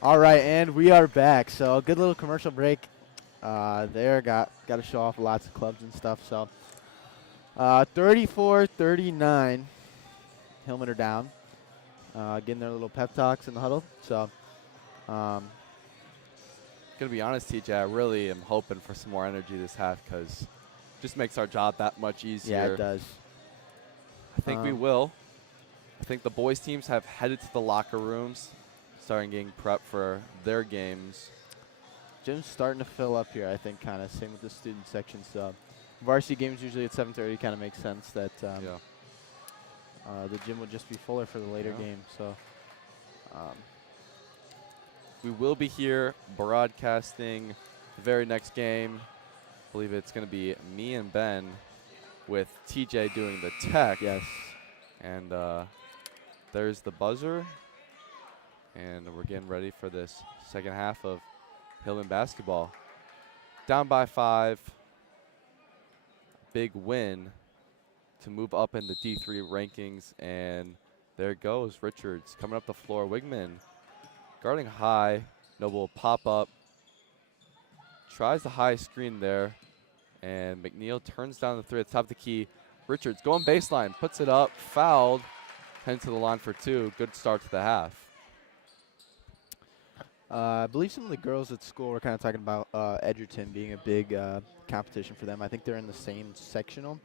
All right, and we are back. So a good little commercial break. There got to show off lots of clubs and stuff. So 34-39, Hillman are down. Getting their little pep talks in the huddle. So Gonna be honest, TJ, I really am hoping for some more energy this half because it just makes our job that much easier. yeah, it does. I think we will. I think the boys teams have headed to the locker rooms, starting getting prepped for their games. Gym's starting to fill up here, I think, kind of. Same with the student section. So varsity games usually at 7:30 kind of makes sense that the gym will just be fuller for the later games. So we will be here broadcasting the very next game. I believe it's going to be me and Ben with TJ doing the tech. Yes. And there's the buzzer. And we're getting ready for this second half of Hillman basketball. Down by 5. Big win to move up in the D3 rankings. And there goes Richards coming up the floor. Wigman guarding high. Noble pop up. Tries the high screen there. And McNeil turns down the three at the top of the key. Richards going baseline. Puts it up. Fouled. Heading to the line for 2. Good start to the half. I believe some of the girls at school were kind of talking about Edgerton being a big competition for them. I think they're in the same sectional,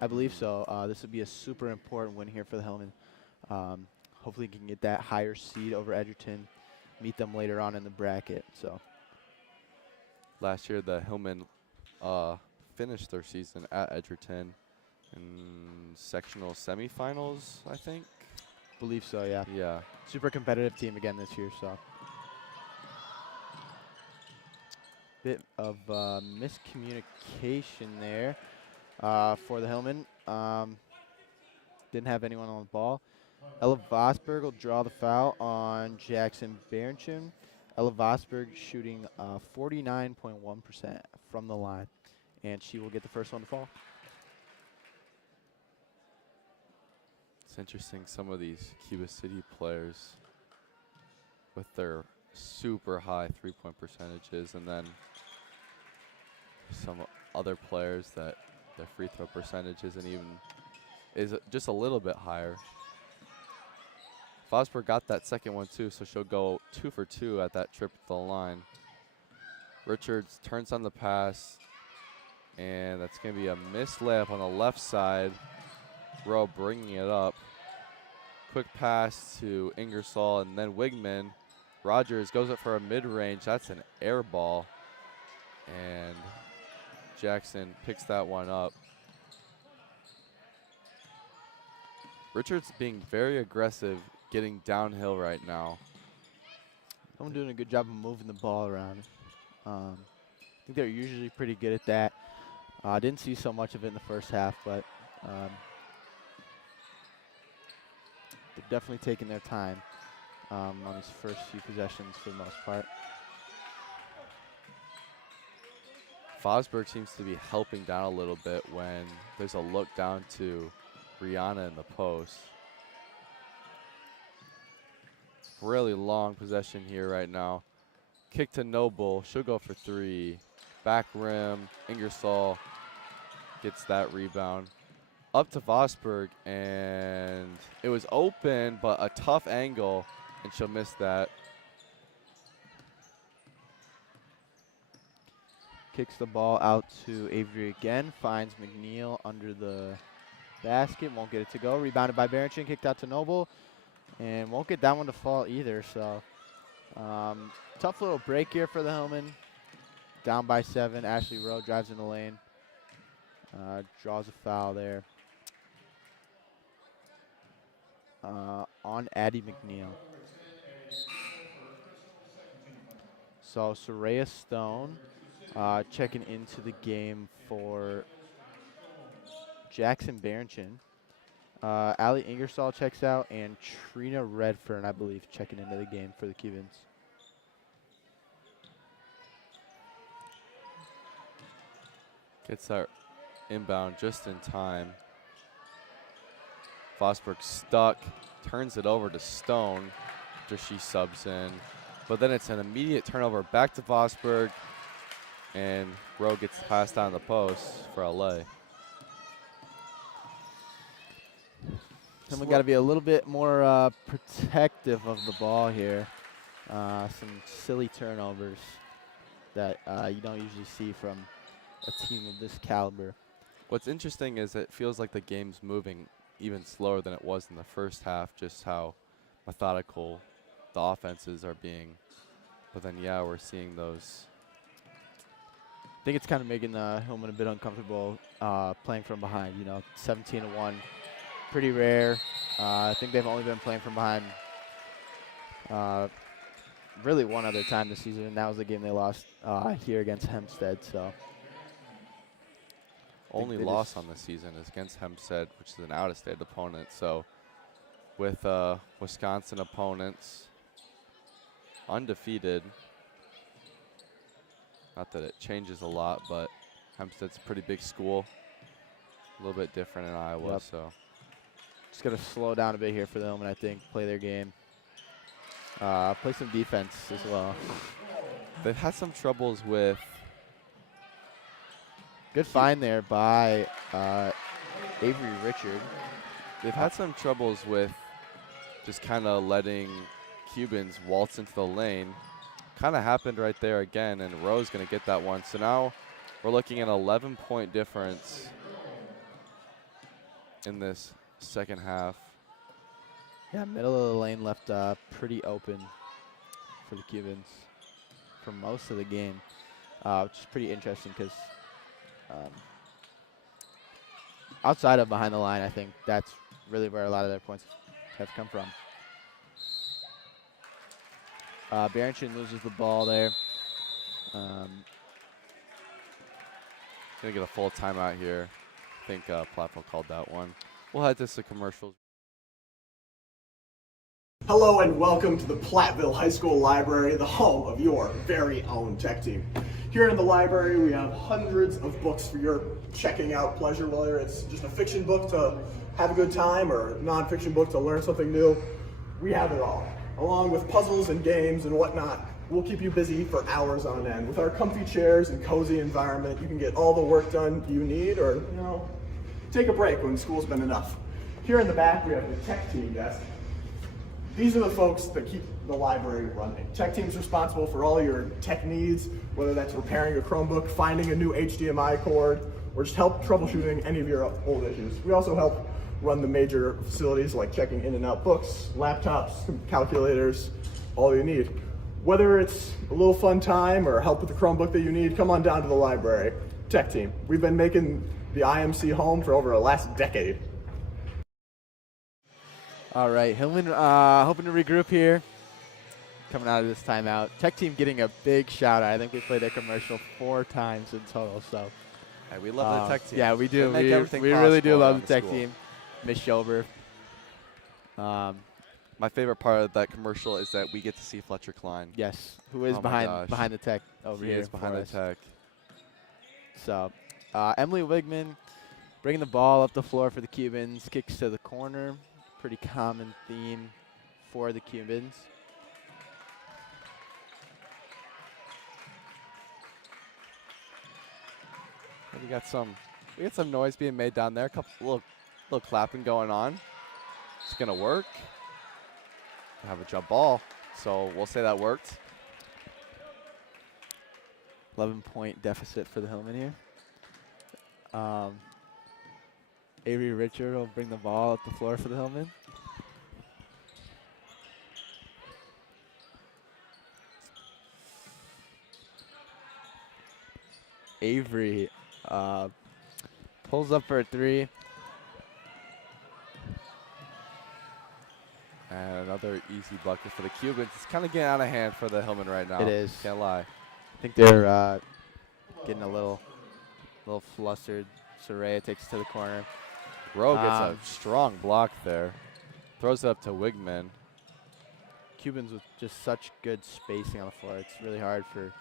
I believe. So this would be a super important win here for the Hillman. Hopefully we can get that higher seed over Edgerton, meet them later on in the bracket. So last year the Hillman finished their season at Edgerton in sectional semifinals, I think. Believe so, yeah. Yeah. Super competitive team again this year, so. Bit of miscommunication there for the Hillman. Didn't have anyone on the ball. Ella Vosberg will draw the foul on Jackson Berenchen. Ella Vosberg shooting 49.1% from the line, and she will get the first one to fall. It's interesting, some of these Cuba City players with their super high three-point percentages, and then some other players that their free throw percentage isn't even, is just a little bit higher. Fosberg got that second one too, so she'll go 2 for 2 at that trip to the line. Richards turns on the pass, and that's going to be a missed layup on the left side. Rowe bringing it up. Quick pass to Ingersoll, and then Wigman. Rogers goes up for a mid-range. That's an air ball. And Jackson picks that one up. Richards being very aggressive, getting downhill right now. I'm doing a good job of moving the ball around. I think they're usually pretty good at that. I didn't see so much of it in the first half, but they're definitely taking their time on these first few possessions for the most part. Fosberg seems to be helping down a little bit when there's a look down to Rihanna in the post. Really long possession here right now. Kick to Noble. She'll go for 3. Back rim. Ingersoll gets that rebound. Up to Vosberg, and it was open, but a tough angle, and she'll miss that. Kicks the ball out to Avery again. Finds McNeil under the basket. Won't get it to go. Rebounded by Berenchin. Kicked out to Noble. And won't get that one to fall either. So tough little break here for the Hillman. Down by 7. Ashley Rowe drives in the lane. Draws a foul there on Addie McNeil. So Soraya Stone checking into the game for Jackson Berenchin. Allie Ingersoll checks out, and Trina Redfern, I believe, checking into the game for the Cubans. Gets our inbound just in time. Vosberg stuck, turns it over to Stone after she subs in. But then it's an immediate turnover back to Vosberg, and Rowe gets passed down the post for LA. And we got to be a little bit more protective of the ball here. Some silly turnovers that you don't usually see from a team of this caliber. What's interesting is it feels like the game's moving even slower than it was in the first half, just how methodical the offenses are being. But then, yeah, we're seeing those. I think it's kind of making Hillman a bit uncomfortable playing from behind. 17-1, pretty rare. I think they've only been playing from behind really one other time this season, and that was the game they lost here against Hempstead. So only loss on the season is against Hempstead, which is an out-of-state opponent. So with Wisconsin opponents undefeated, not that it changes a lot, but Hempstead's a pretty big school, a little bit different in Iowa. Yep. So just got to slow down a bit here for them, and I think play their game. Play some defense as well. They've had some troubles with. Good find there by Avery Richard. They've had some troubles with just kind of letting Cubans waltz into the lane. Kind of happened right there again, and Rowe's going to get that one. So now we're looking at an 11-point difference in this second half. Yeah, middle of the lane left pretty open for the Cubans for most of the game, which is pretty interesting because outside of behind the line, I think that's really where a lot of their points have come from. Berenchin loses the ball there. Gonna get a full timeout here. I think Platteville called that one. We'll head to some commercials. Hello and welcome to the Platteville High School Library, the home of your very own tech team. Here in the library, we have hundreds of books for your checking out pleasure, whether it's just a fiction book to have a good time or a nonfiction book to learn something new. We have it all, along with puzzles and games and whatnot. We'll keep you busy for hours on end. With our comfy chairs and cozy environment, you can get all the work done you need, or take a break when school's been enough. Here in the back, we have the tech team desk. These are the folks that keep the library running. Tech team's responsible for all your tech needs, whether that's repairing your Chromebook, finding a new HDMI cord, or just help troubleshooting any of your old issues. We also help run the major facilities like checking in and out books, laptops, calculators, all you need. Whether it's a little fun time or help with the Chromebook that you need, come on down to the library. Tech team. We've been making the IMC home for over the last decade. All right, Hillman hoping to regroup here. Coming out of this timeout. Tech team getting a big shout out. I think we played their commercial 4 times in total. So Hey, we love the tech team. Yeah, we do. They make everything We really do possible love around the tech school. team. Miss Schober. My favorite part of that commercial is that we get to see Fletcher Klein. Yes, who is Oh my gosh. behind the tech over He here. is behind for the us. tech. So, Emily Wigman bringing the ball up the floor for the Cubans. Kicks to the corner. Pretty common theme for the Cubans. We got some noise being made down there. A couple little clapping going on. It's gonna work. Have a jump ball, so we'll say that worked. 11-point deficit for the Hillman here. Avery Richard will bring the ball up the floor for the Hillman. Avery pulls up for a three. And another easy bucket for the Cubans. It's kind of getting out of hand for the Hillman right now. It is. Can't lie. I think they're getting a little flustered. Soraya takes it to the corner. Rowe gets a strong block there. Throws it up to Wigman. Cubans with just such good spacing on the floor. It's really hard for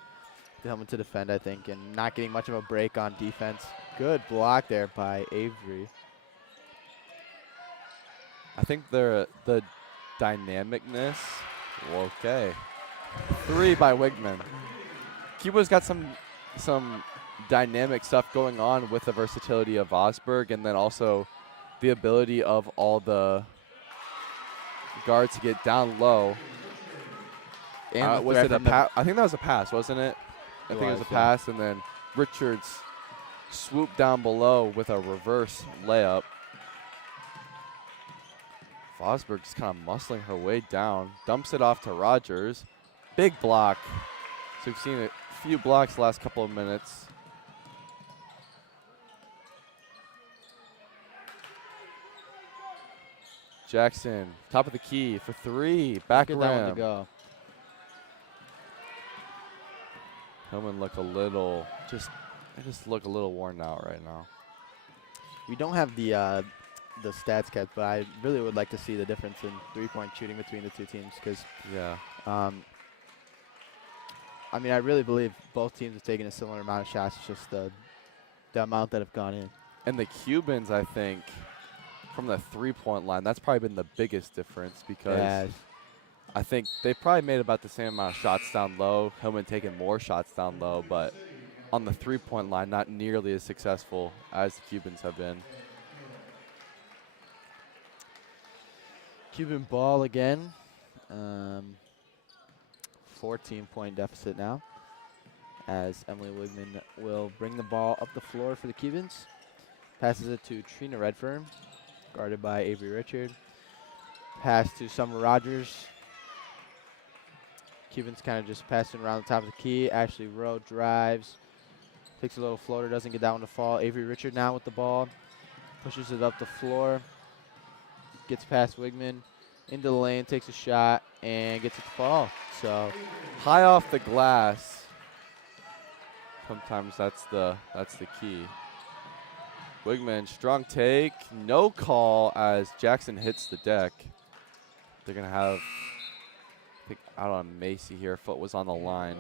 the Hillman to defend, I think, and not getting much of a break on defense. Good block there by Avery. I think the dynamicness. Okay. Three by Wigman. Cuba's got some dynamic stuff going on with the versatility of Osberg, and then also the ability of all the guards to get down low. And was it a pass? I think that was a pass, wasn't it? I think it was a pass, and then Richards swooped down below with a reverse layup. Fosberg just kind of muscling her way down, dumps it off to Rogers. Big block. So we've seen a few blocks the last couple of minutes. Jackson, top of the key for three. Back Get that one to rim. go. Hillman look a little, they just look a little worn out right now. We don't have the stats kept, but I really would like to see the difference in three-point shooting between the two teams because, Yeah. I mean, I really believe both teams have taken a similar amount of shots. It's just the amount that have gone in. And the Cubans, I think, from the three-point line, that's probably been the biggest difference because Yes. I think they probably made about the same amount of shots down low. Hillman taking more shots down low, but on the three-point line, not nearly as successful as the Cubans have been. Cuban ball again. 14-point deficit now as Emily Wigman will bring the ball up the floor for the Cubans. Passes it to Trina Redfern, guarded by Avery Richard. Pass to Summer Rogers. Cubans kind of just passing around the top of the key. Ashley Rowe drives. Takes a little floater, doesn't get that one to fall. Avery Richard now with the ball. Pushes it up the floor. Gets past Wigman. Into the lane, takes a shot, and gets it to fall. So High off the glass. Sometimes that's the key. Wigman, strong take. No call as Jackson hits the deck. They're going to have, I think, out on Macy here. Foot was on the line.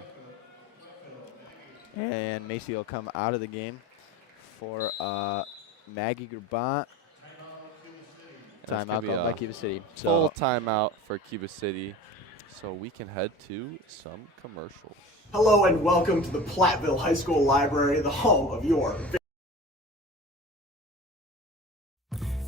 And Macy will come out of the game for Maggie Grabant. Timeout called by Cuba City. Full timeout for Cuba City. So we can head to some commercials. Hello and welcome to the Platteville High School Library, the home of your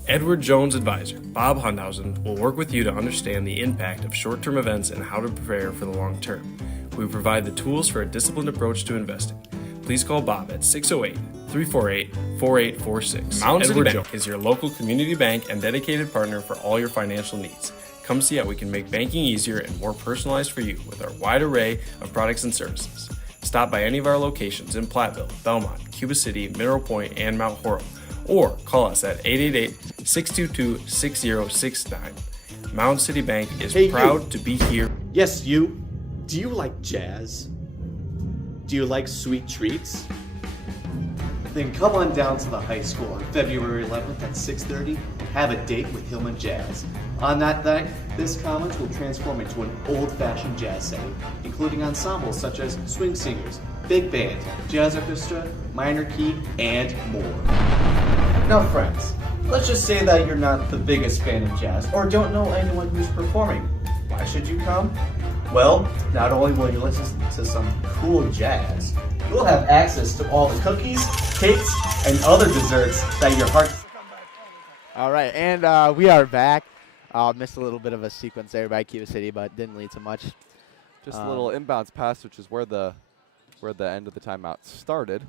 Edward Jones Advisor, Bob Hundhausen, will work with you to understand the impact of short-term events and how to prepare for the long term. We provide the tools for a disciplined approach to investing. Please call Bob at 608-348-4846. Mountain City Bank is your local community bank and dedicated partner for all your financial needs. Come see how we can make banking easier and more personalized for you with our wide array of products and services. Stop by any of our locations in Platteville, Belmont, Cuba City, Mineral Point, and Mount Horeb, or call us at 888-622-6069. Mountain City Bank is proud to be here. Yes, you. Do you like jazz? Do you like sweet treats? Then come on down to the high school on February 11th at 6:30. Have a date with Hillman Jazz. On that night, this commons will transform into an old-fashioned jazz setting, including ensembles such as swing singers, big band, jazz orchestra, minor key, and more. Now friends, let's just say that you're not the biggest fan of jazz or don't know anyone who's performing. Why should you come? Well, not only will you listen to some cool jazz, you'll have access to all the cookies, cakes, and other desserts that your heart... All right, and we are back. Missed a little bit of a sequence there by Cuba City, but didn't lead to much. Just a little inbounds pass, which is where the end of the timeout started.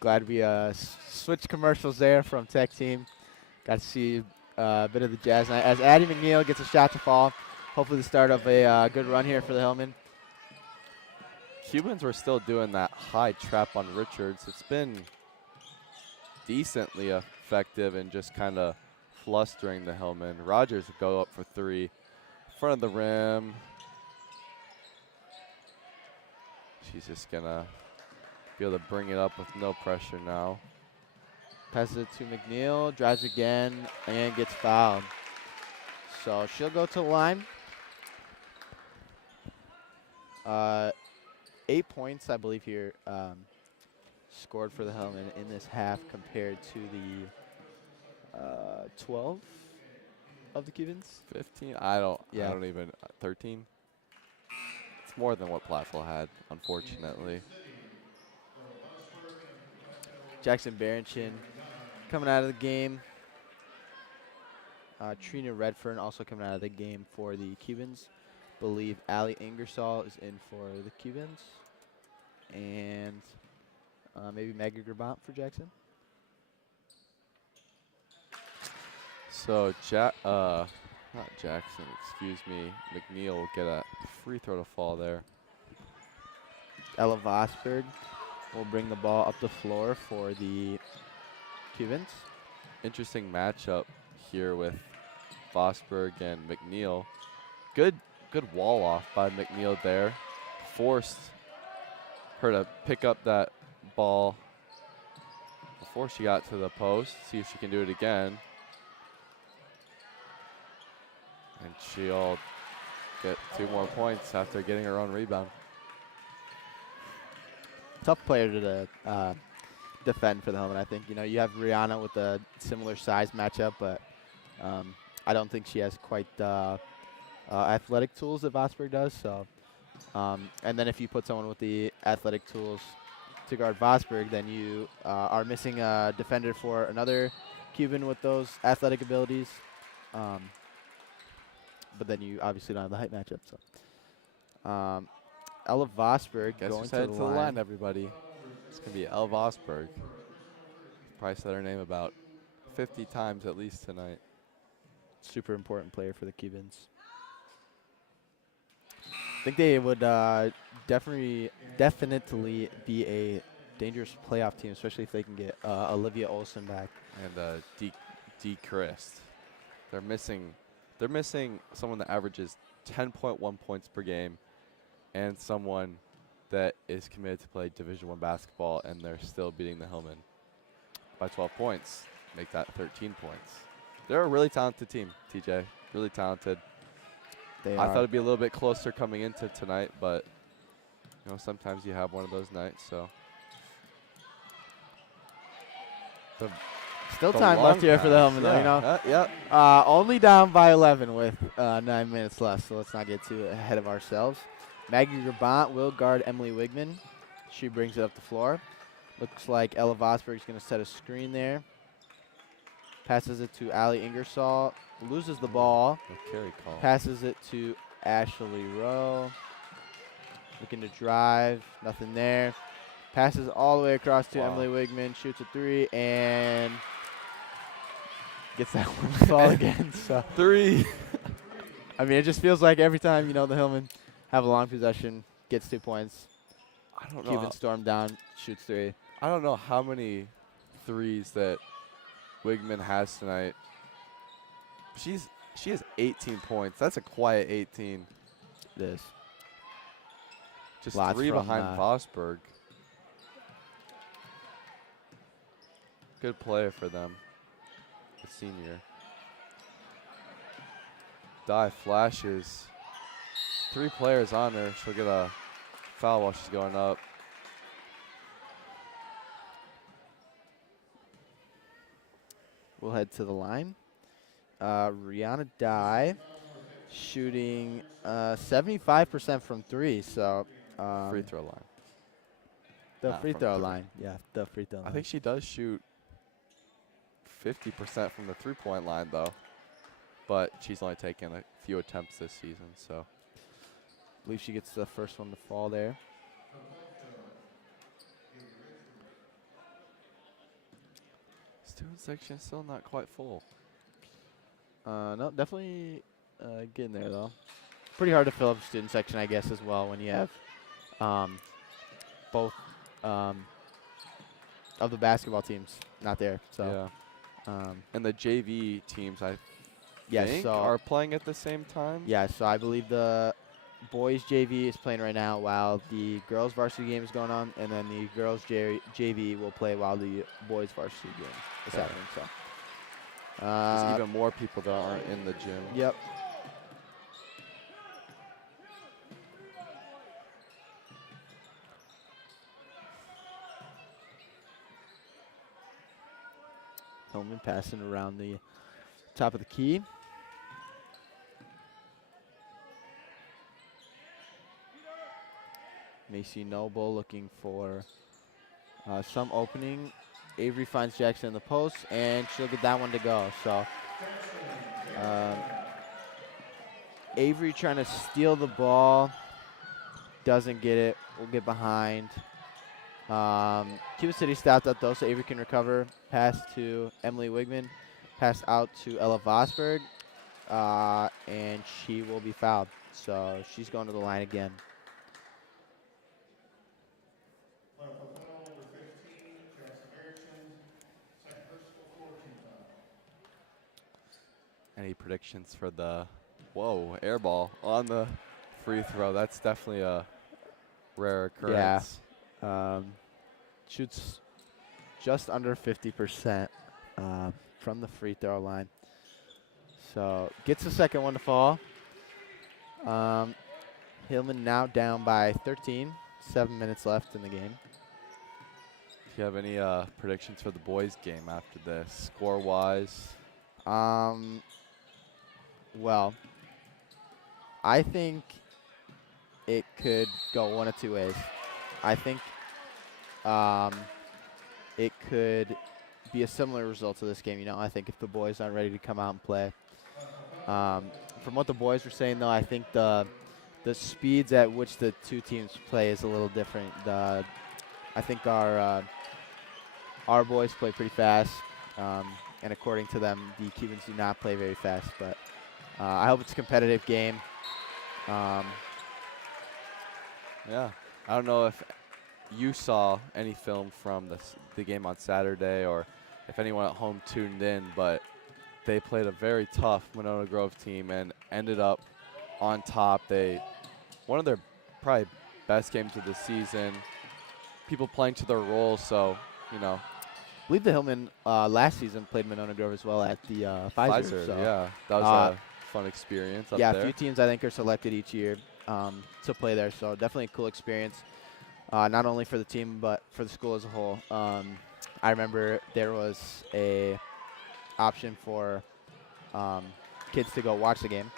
Glad we switched commercials there from Tech Team. Got to see a bit of the Jazz night as Addie McNeil gets a shot to fall. Hopefully the start of a good run here for the Hillmen. Cubans were still doing that high trap on Richards. It's been decently effective and just kind of flustering the Hillmen. Rogers would go up for three. Front of the rim. She's just going to be able to bring it up with no pressure now. Passes it to McNeil, drives again, and gets fouled. So she'll go to the line. 8 points, I believe, here scored for the Hillmen in this half compared to the 12 of the Cubans. 15? I don't even. 13? It's more than what Platteville had, unfortunately. Jackson Barrington coming out of the game. Trina Redfern also coming out of the game for the Cubans. Believe Allie Ingersoll is in for the Cubans. And maybe Maggie Grabant for Jackson. So, not Jackson, excuse me. McNeil will get a free throw to fall there. Ella Vosberg will bring the ball up the floor for the Cubans. Interesting matchup here with Vosberg and McNeil. Good wall off by McNeil there. Forced her to pick up that ball before she got to the post. See if she can do it again. And she'll get 2 more points after getting her own rebound. Tough player to defend for the Hillmen, I think. You know, you have Rihanna with a similar size matchup, but I don't think she has quite the athletic tools that Vosberg does. So, and then if you put someone with the athletic tools to guard Vosberg, then you are missing a defender for another Cuban with those athletic abilities. But then you obviously don't have the height matchup. So, Ella Vosberg going to the line. Everybody. It's going to be Ella Vosberg. Probably said her name about 50 times at least tonight. Super important player for the Cubans. I think they would definitely be a dangerous playoff team, especially if they can get Olivia Olson back. And D. Christ. They're missing someone that averages 10.1 points per game and someone that is committed to play Division I basketball, and they're still beating the Hillmen by 12 points. Make that 13 points. They're a really talented team, TJ. Really talented. I thought it'd be a little bit closer coming into tonight, but you know, sometimes you have one of those nights. So still time left here for the Hillmen, though. You know, only down by 11 with 9 minutes left, so let's not get too ahead of ourselves. Maggie Grabant will guard Emily Wigman. She brings it up the floor. Looks like Ella Vosberg's going to set a screen there. Passes it to Allie Ingersoll. Loses the ball. Carry call. Passes it to Ashley Rowe. Looking to drive. Nothing there. Passes all the way across to Emily Wigman. Shoots a 3 and gets that one ball again. So 3. I mean, it just feels like every time, you know, the Hillmen have a long possession, gets 2 points. I don't know. Cuban storm down, shoots 3. I don't know how many threes that Wigman has tonight. She has 18 points. That's a quiet 18. It is. Just Lots 3 from, behind Vosberg. Good player for them. the senior. Dive flashes. 3 players on her. She'll get a foul while she's going up. We'll head to the line. Rihanna Dye shooting 75% from 3. So Free throw line. the Not free from throw 3. line. Yeah, the free throw line. I think she does shoot 50% from the 3-point line, though. But she's only taken a few attempts this season, so. I believe she gets the first one to fall there. Student section still not quite full. No, definitely getting there, though. Pretty hard to fill up a student section, I guess, as well, when you have both of the basketball teams not there. So, yeah. And the JV teams, I yes, think, so are playing at the same time. yeah, so I believe the boys JV is playing right now while the girls varsity game is going on, and then the girls JV will play while the boys varsity game is Okay. happening. So, There's even more people that aren't in the gym. yep. Hillman passing around the top of the key. Macy Noble looking for some opening. Avery finds Jackson in the post, and she'll get that one to go. So Avery trying to steal the ball. Doesn't get it. We'll get behind. Cuba City stopped up, though, so Avery can recover. Pass to Emily Wigman. Pass out to Ella Vosberg. And she will be fouled. So she's going to the line again. Any predictions for the, air ball on the free throw? That's definitely a rare occurrence. Shoots just under 50% from the free throw line. So gets the second one to fall. Hillman now down by 13. 7 minutes left in the game. Do you have any predictions for the boys' game after this, score-wise? Well, I think it could go one of two ways. I think it could be a similar result to this game. You know, I think if the boys aren't ready to come out and play. From what the boys were saying, though, I think the speeds at which the two teams play is a little different. I think our boys play pretty fast, and according to them, the Cubans do not play very fast. But I hope it's a competitive game. Yeah, I don't know if you saw any film from the game on Saturday, or if anyone at home tuned in, but they played a very tough Winona Grove team and ended up on top. One of their probably best games of the season. People playing to their roles, so, you know. I believe the Hillman last season played Winona Grove as well at the Pfizer. So, yeah, that was a fun experience up there. Yeah, a few teams I think are selected each year to play there, so definitely a cool experience, not only for the team but for the school as a whole. I remember there was a option for kids to go watch the game.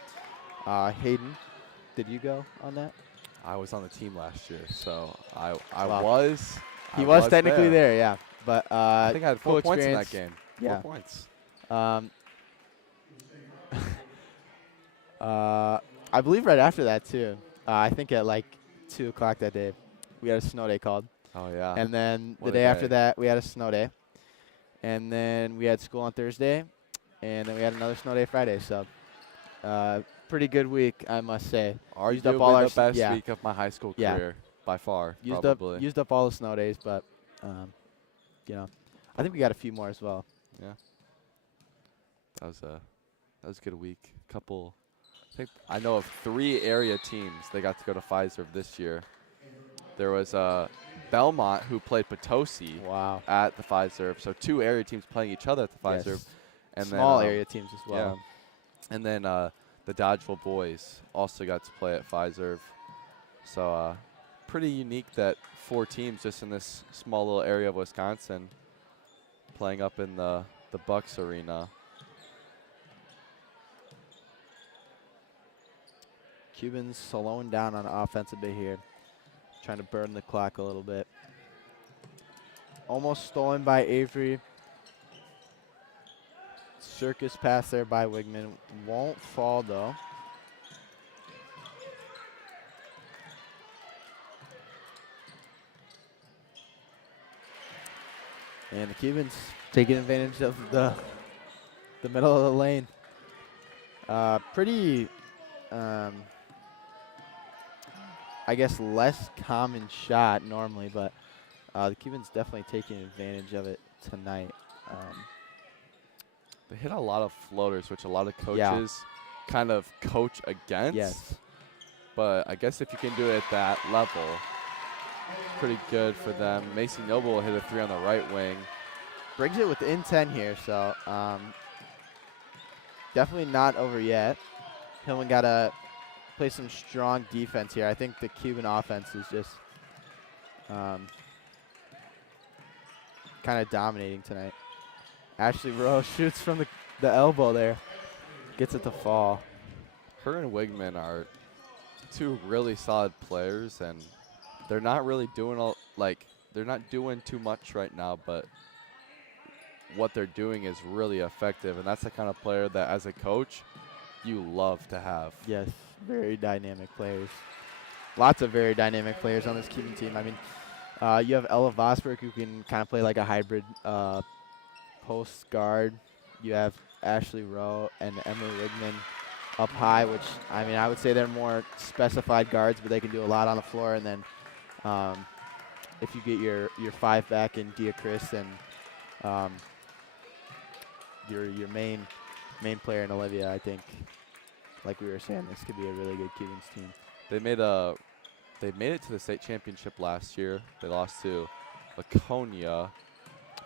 Hayden, did you go on that? I was on the team last year, so I Well, was. He was technically there, yeah. But I think I had 4 cool points in experience. that game. Yeah. 4 points. I believe right after that, too. I think at like 2 o'clock that day, we had a snow day called. Oh, yeah. And then What the a day after day. that, we had a snow day. And then we had school on Thursday. And then we had another snow day Friday. So pretty good week, I must say. Used up Arguably all our the best yeah. week of my high school Yeah. career, by far, Used probably. used up all the snow days, but you know, I think we got a few more as well. Yeah. That was a good week. I know of 3 area teams that got to go to Pfizer this year. There was Belmont, who played Potosi Wow. at the Pfizer. So 2 area teams playing each other at the Pfizer. Yes. And small then, area teams as well. Yeah. And then the Dodgeville boys also got to play at Fiserv. So pretty unique that 4 teams just in this small little area of Wisconsin playing up in the Bucks arena. Cubans slowing down on offense a bit here, trying to burn the clock a little bit. Almost stolen by Avery. Circus pass there by Wigman. Won't fall though. And the Cubans taking advantage of the middle of the lane. Pretty, I guess, less common shot normally, but the Cubans definitely taking advantage of it tonight. They hit a lot of floaters, which a lot of coaches kind of coach against. Yes. But I guess if you can do it at that level, pretty good for them. Macy Noble will hit a 3 on the right wing. Brings it within 10 here, so definitely not over yet. Hillman got to play some strong defense here. I think the Cuban offense is just kind of dominating tonight. Ashley Rowe shoots from the elbow there. Gets it to fall. Her and Wigman are 2 really solid players, and they're not really doing they're not doing too much right now, but what they're doing is really effective, and that's the kind of player that as a coach you love to have. Yes, very dynamic players. Lots of very dynamic players on this Cuban team. I mean, you have Ella Vosberg, who can kind of play like a hybrid post guard. You have Ashley Rowe and Emily Wigman up high, which, I mean, I would say they're more specified guards, but they can do a lot on the floor. And then if you get your 5 back in Dia Chris and your main player in Olivia, I think, like we were saying, this could be a really good Cubans team. They made it to the state championship last year. They lost to Laconia,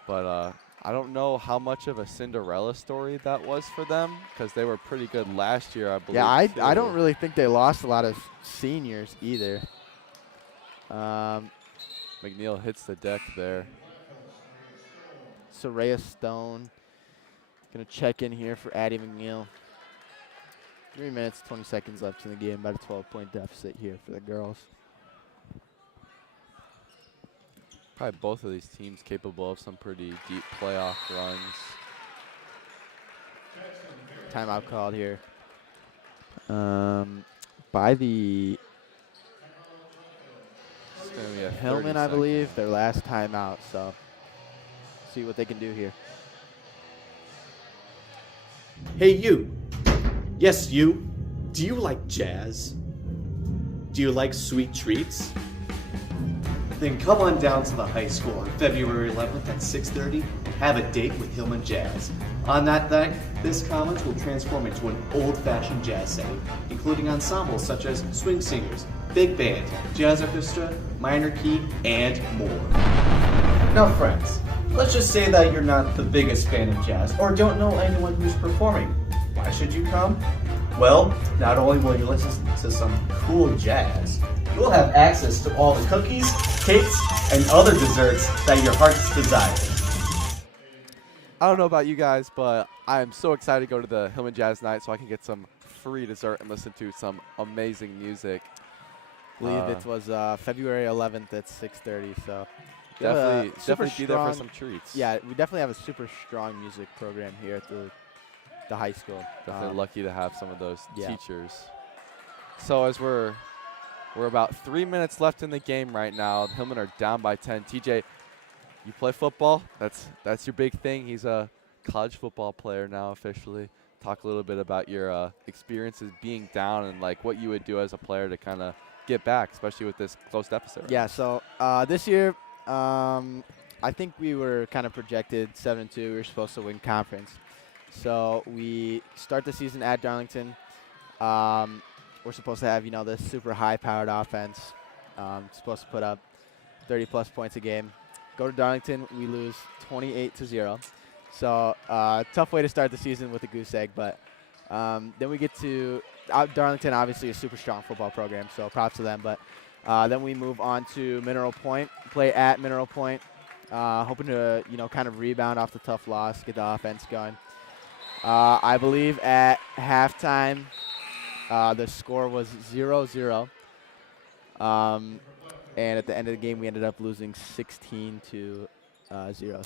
but I don't know how much of a Cinderella story that was for them, because they were pretty good last year, I believe. Yeah, I don't really think they lost a lot of seniors either. McNeil hits the deck there. Soraya Stone gonna check in here for Addie McNeil. 3 minutes, 20 seconds left in the game. About a 12-point deficit here for the girls. Probably both of these teams capable of some pretty deep playoff runs. Timeout called here. By the Hillman, I believe, their last timeout. So see what they can do here. Hey, you. Yes, you. Do you like jazz? Do you like sweet treats? Then come on down to the high school on February 11th at 6:30 and have a date with Hillman Jazz. On that night, this college will transform into an old-fashioned jazz setting, including ensembles such as swing singers, big band, jazz orchestra, minor key, and more. Now, friends, let's just say that you're not the biggest fan of jazz or don't know anyone who's performing. Why should you come? Well, not only will you listen to some cool jazz, you'll have access to all the cookies, cakes, and other desserts that your heart's desire. I don't know about you guys, but I am so excited to go to the Hillman Jazz Night so I can get some free dessert and listen to some amazing music. I believe it was February 11th at 6:30. So definitely be there for some treats. Yeah, we definitely have a super strong music program here at the high school. Definitely lucky to have some of those teachers. So as we're about 3 minutes left in the game right now. The Hillman are down by 10. TJ, you play football. That's your big thing. He's a college football player now officially. Talk a little bit about your experiences being down and like what you would do as a player to kind of get back, especially with this close deficit. Yeah. So this year, I think we were kind of projected 7-2. We were supposed to win conference. So we start the season at Darlington. We're supposed to have, this super high-powered offense. Supposed to put up 30-plus points a game. Go to Darlington, we lose 28-0. So tough way to start the season with a goose egg, but then we get to Darlington, obviously a super strong football program, so props to them. But then we move on to Mineral Point, play at Mineral Point, hoping to kind of rebound off the tough loss, get the offense going. I believe at halftime the score was 0-0. And at the end of the game, we ended up losing 16-0.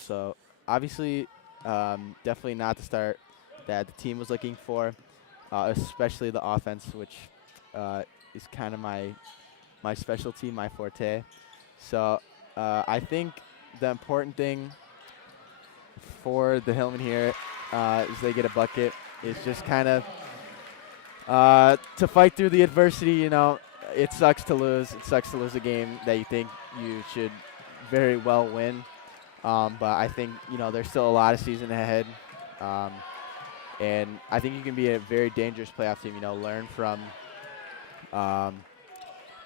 So obviously, definitely not the start that the team was looking for, especially the offense, which is kind of my specialty, my forte. So I think the important thing for the Hillman here is they get a bucket. It's just kind of to fight through the adversity. It sucks to lose. It sucks to lose a game that you think you should very well win. But I think, there's still a lot of season ahead. And I think you can be a very dangerous playoff team, learn from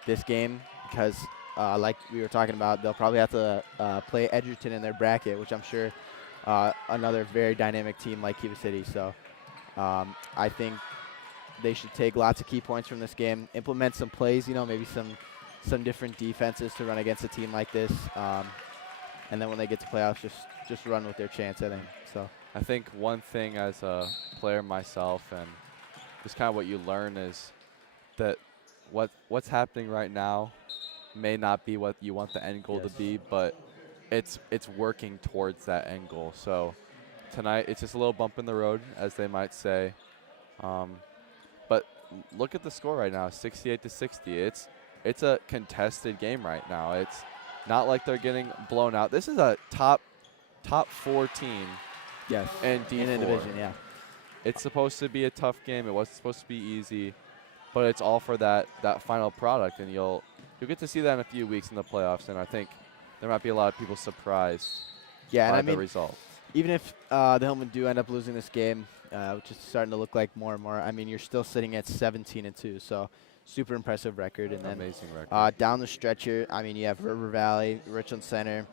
this game because, like we were talking about, they'll probably have to play Edgerton in their bracket, which I'm sure another very dynamic team like Cuba City. So I think they should take lots of key points from this game, implement some plays, maybe some different defenses to run against a team like this. And then when they get to playoffs, just run with their chance, I think. So I think one thing as a player myself, and just kind of what you learn, is that what's happening right now may not be what you want the end goal to be, but it's working towards that end goal. So tonight, it's just a little bump in the road, as they might say. But look at the score right now, 68-60. It's a contested game right now. It's not like they're getting blown out. This is a top 4 team. Yes. And D4. In a division, yeah. It's supposed to be a tough game. It wasn't supposed to be easy, but it's all for that final product, and you'll get to see that in a few weeks in the playoffs. And I think there might be a lot of people surprised by the result. Even if the Hillmen do end up losing this game, which is starting to look like more and more, you're still sitting at 17-2, so super impressive record. And then amazing record. down the stretch here, you have River Valley, Richland Center,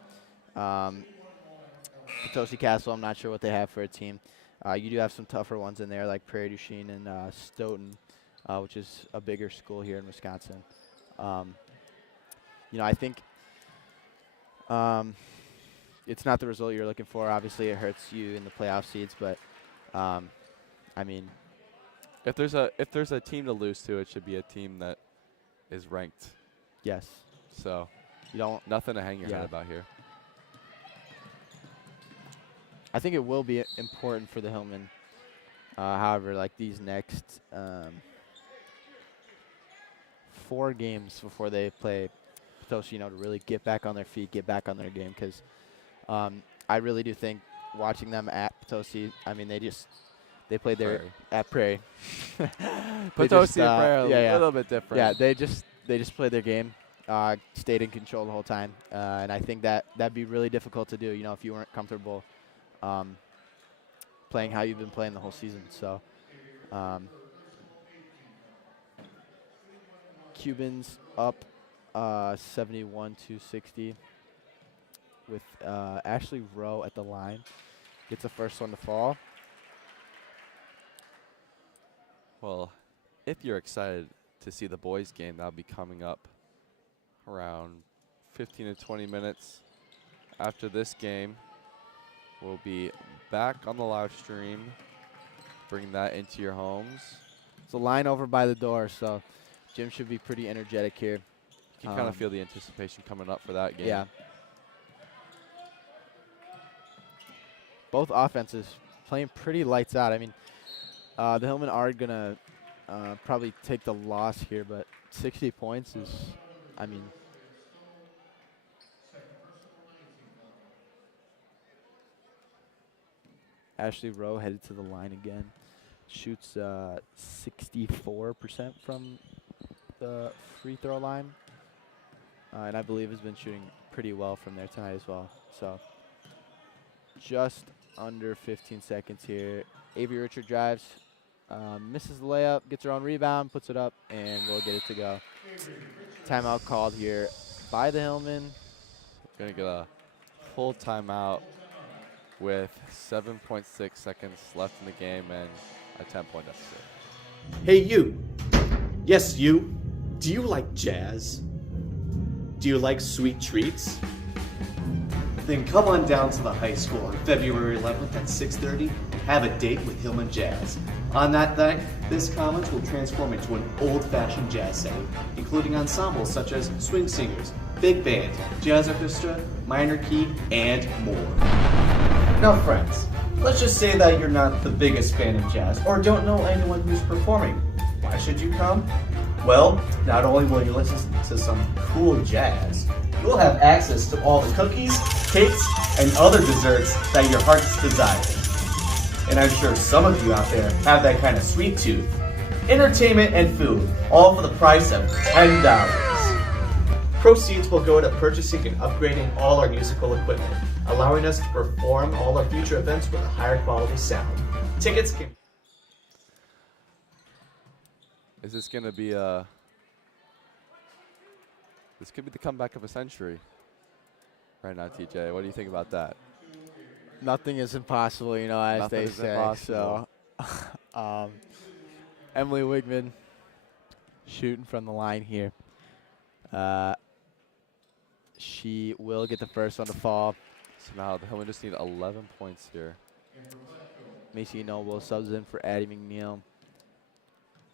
Potosi Castle. I'm not sure what they have for a team. You do have some tougher ones in there like Prairie du Chien and Stoughton, which is a bigger school here in Wisconsin. I think it's not the result you're looking for. Obviously, it hurts you in the playoff seeds, but if there's a team to lose to, it should be a team that is ranked. Yes. So nothing to hang your head about here. I think it will be important for the Hillmen. However, like these next 4 games before they play Potosi, to really get back on their feet, get back on their game, because I really do think watching them at Potosi, they played their at Prairie. Potosi and Prairie a little bit different. Yeah, they just played their game, stayed in control the whole time, and I think that'd be really difficult to do. If you weren't comfortable playing how you've been playing the whole season. So Cubans up 71-60 with Ashley Rowe at the line. Gets the first one to fall. Well, if you're excited to see the boys' game, that'll be coming up around 15 to 20 minutes after this game. We'll be back on the live stream. Bring that into your homes. It's a line over by the door, so Jim should be pretty energetic here. You can kind of feel the anticipation coming up for that game. Yeah. Both offenses playing pretty lights out. The Hillmen are going to probably take the loss here, but 60 points is, Ashley Rowe headed to the line again. Shoots 64% from the free throw line. And I believe has been shooting pretty well from there tonight as well. So just under 15 seconds here. Avery Richard drives, misses the layup, gets her own rebound, puts it up, and we'll get it to go. Timeout called here by the Hillmen. Gonna get a full timeout with 7.6 seconds left in the game and a 10-point deficit. Hey, you. Yes, you. Do you like jazz? Do you like sweet treats? Then come on down to the high school on February 11th at 6:30. Have a date with Hillman Jazz. On that night, this college will transform into an old-fashioned jazz setting, including ensembles such as swing singers, big band, jazz orchestra, minor key, and more. Now, friends, let's just say that you're not the biggest fan of jazz or don't know anyone who's performing. Why should you come? Well, not only will you listen to some cool jazz, you'll have access to all the cookies, cakes, and other desserts that your hearts desire. And I'm sure some of you out there have that kind of sweet tooth. Entertainment and food, all for the price of $10. Proceeds will go to purchasing and upgrading all our musical equipment, allowing us to perform all our future events with a higher quality sound. Tickets can... Is this going to be this could be the comeback of a century right now, TJ. What do you think about that? Nothing is impossible, you know, as Nothing they is say. impossible. So, Emily Wigman shooting from the line here. She will get the first one to fall. So now the Hillmen just need 11 points here. Macy Noble subs in for Addie McNeil.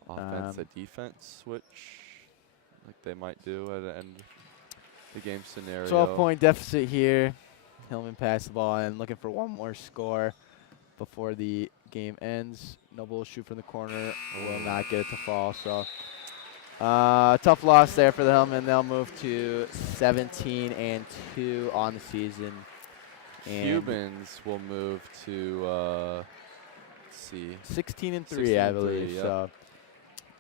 Offense to defense switch, like they might do at the end of the game scenario. 12-point deficit here. Hillman passed the ball and looking for one more score before the game ends. Noble will shoot from the corner, will not get it to fall. So tough loss there for the Hillmen. They'll move to 17-2 on the season. And Cubans will move to let's see, 16-3, I believe. Yep. So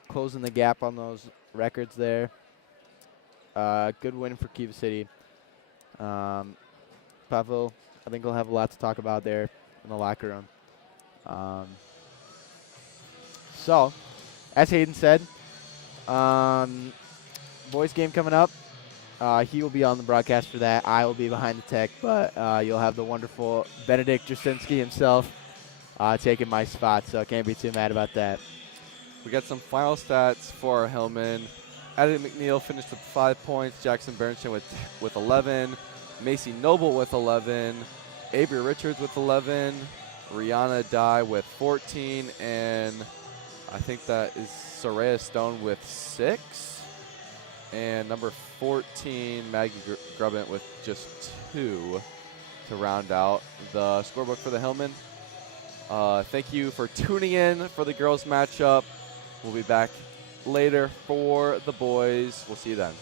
closing the gap on those records there. Good win for Cuba City. Platteville, I think we'll have a lot to talk about there in the locker room. So, as Hayden said, boys game coming up. He will be on the broadcast for that. I will be behind the tech, but you'll have the wonderful Benedict Jasinski himself taking my spot, so I can't be too mad about that. We got some final stats for our Hillmen. Addie McNeil finished with 5 points. Jackson Bernstein with 11. Macy Noble with 11. Avery Richards with 11. Rihanna Dye with 14. And I think that is Soraya Stone with 6. And number 14, Maggie Grubbent with just 2 to round out the scorebook for the Hillmen. Thank you for tuning in for the girls matchup. We'll be back later for the boys. We'll see you then.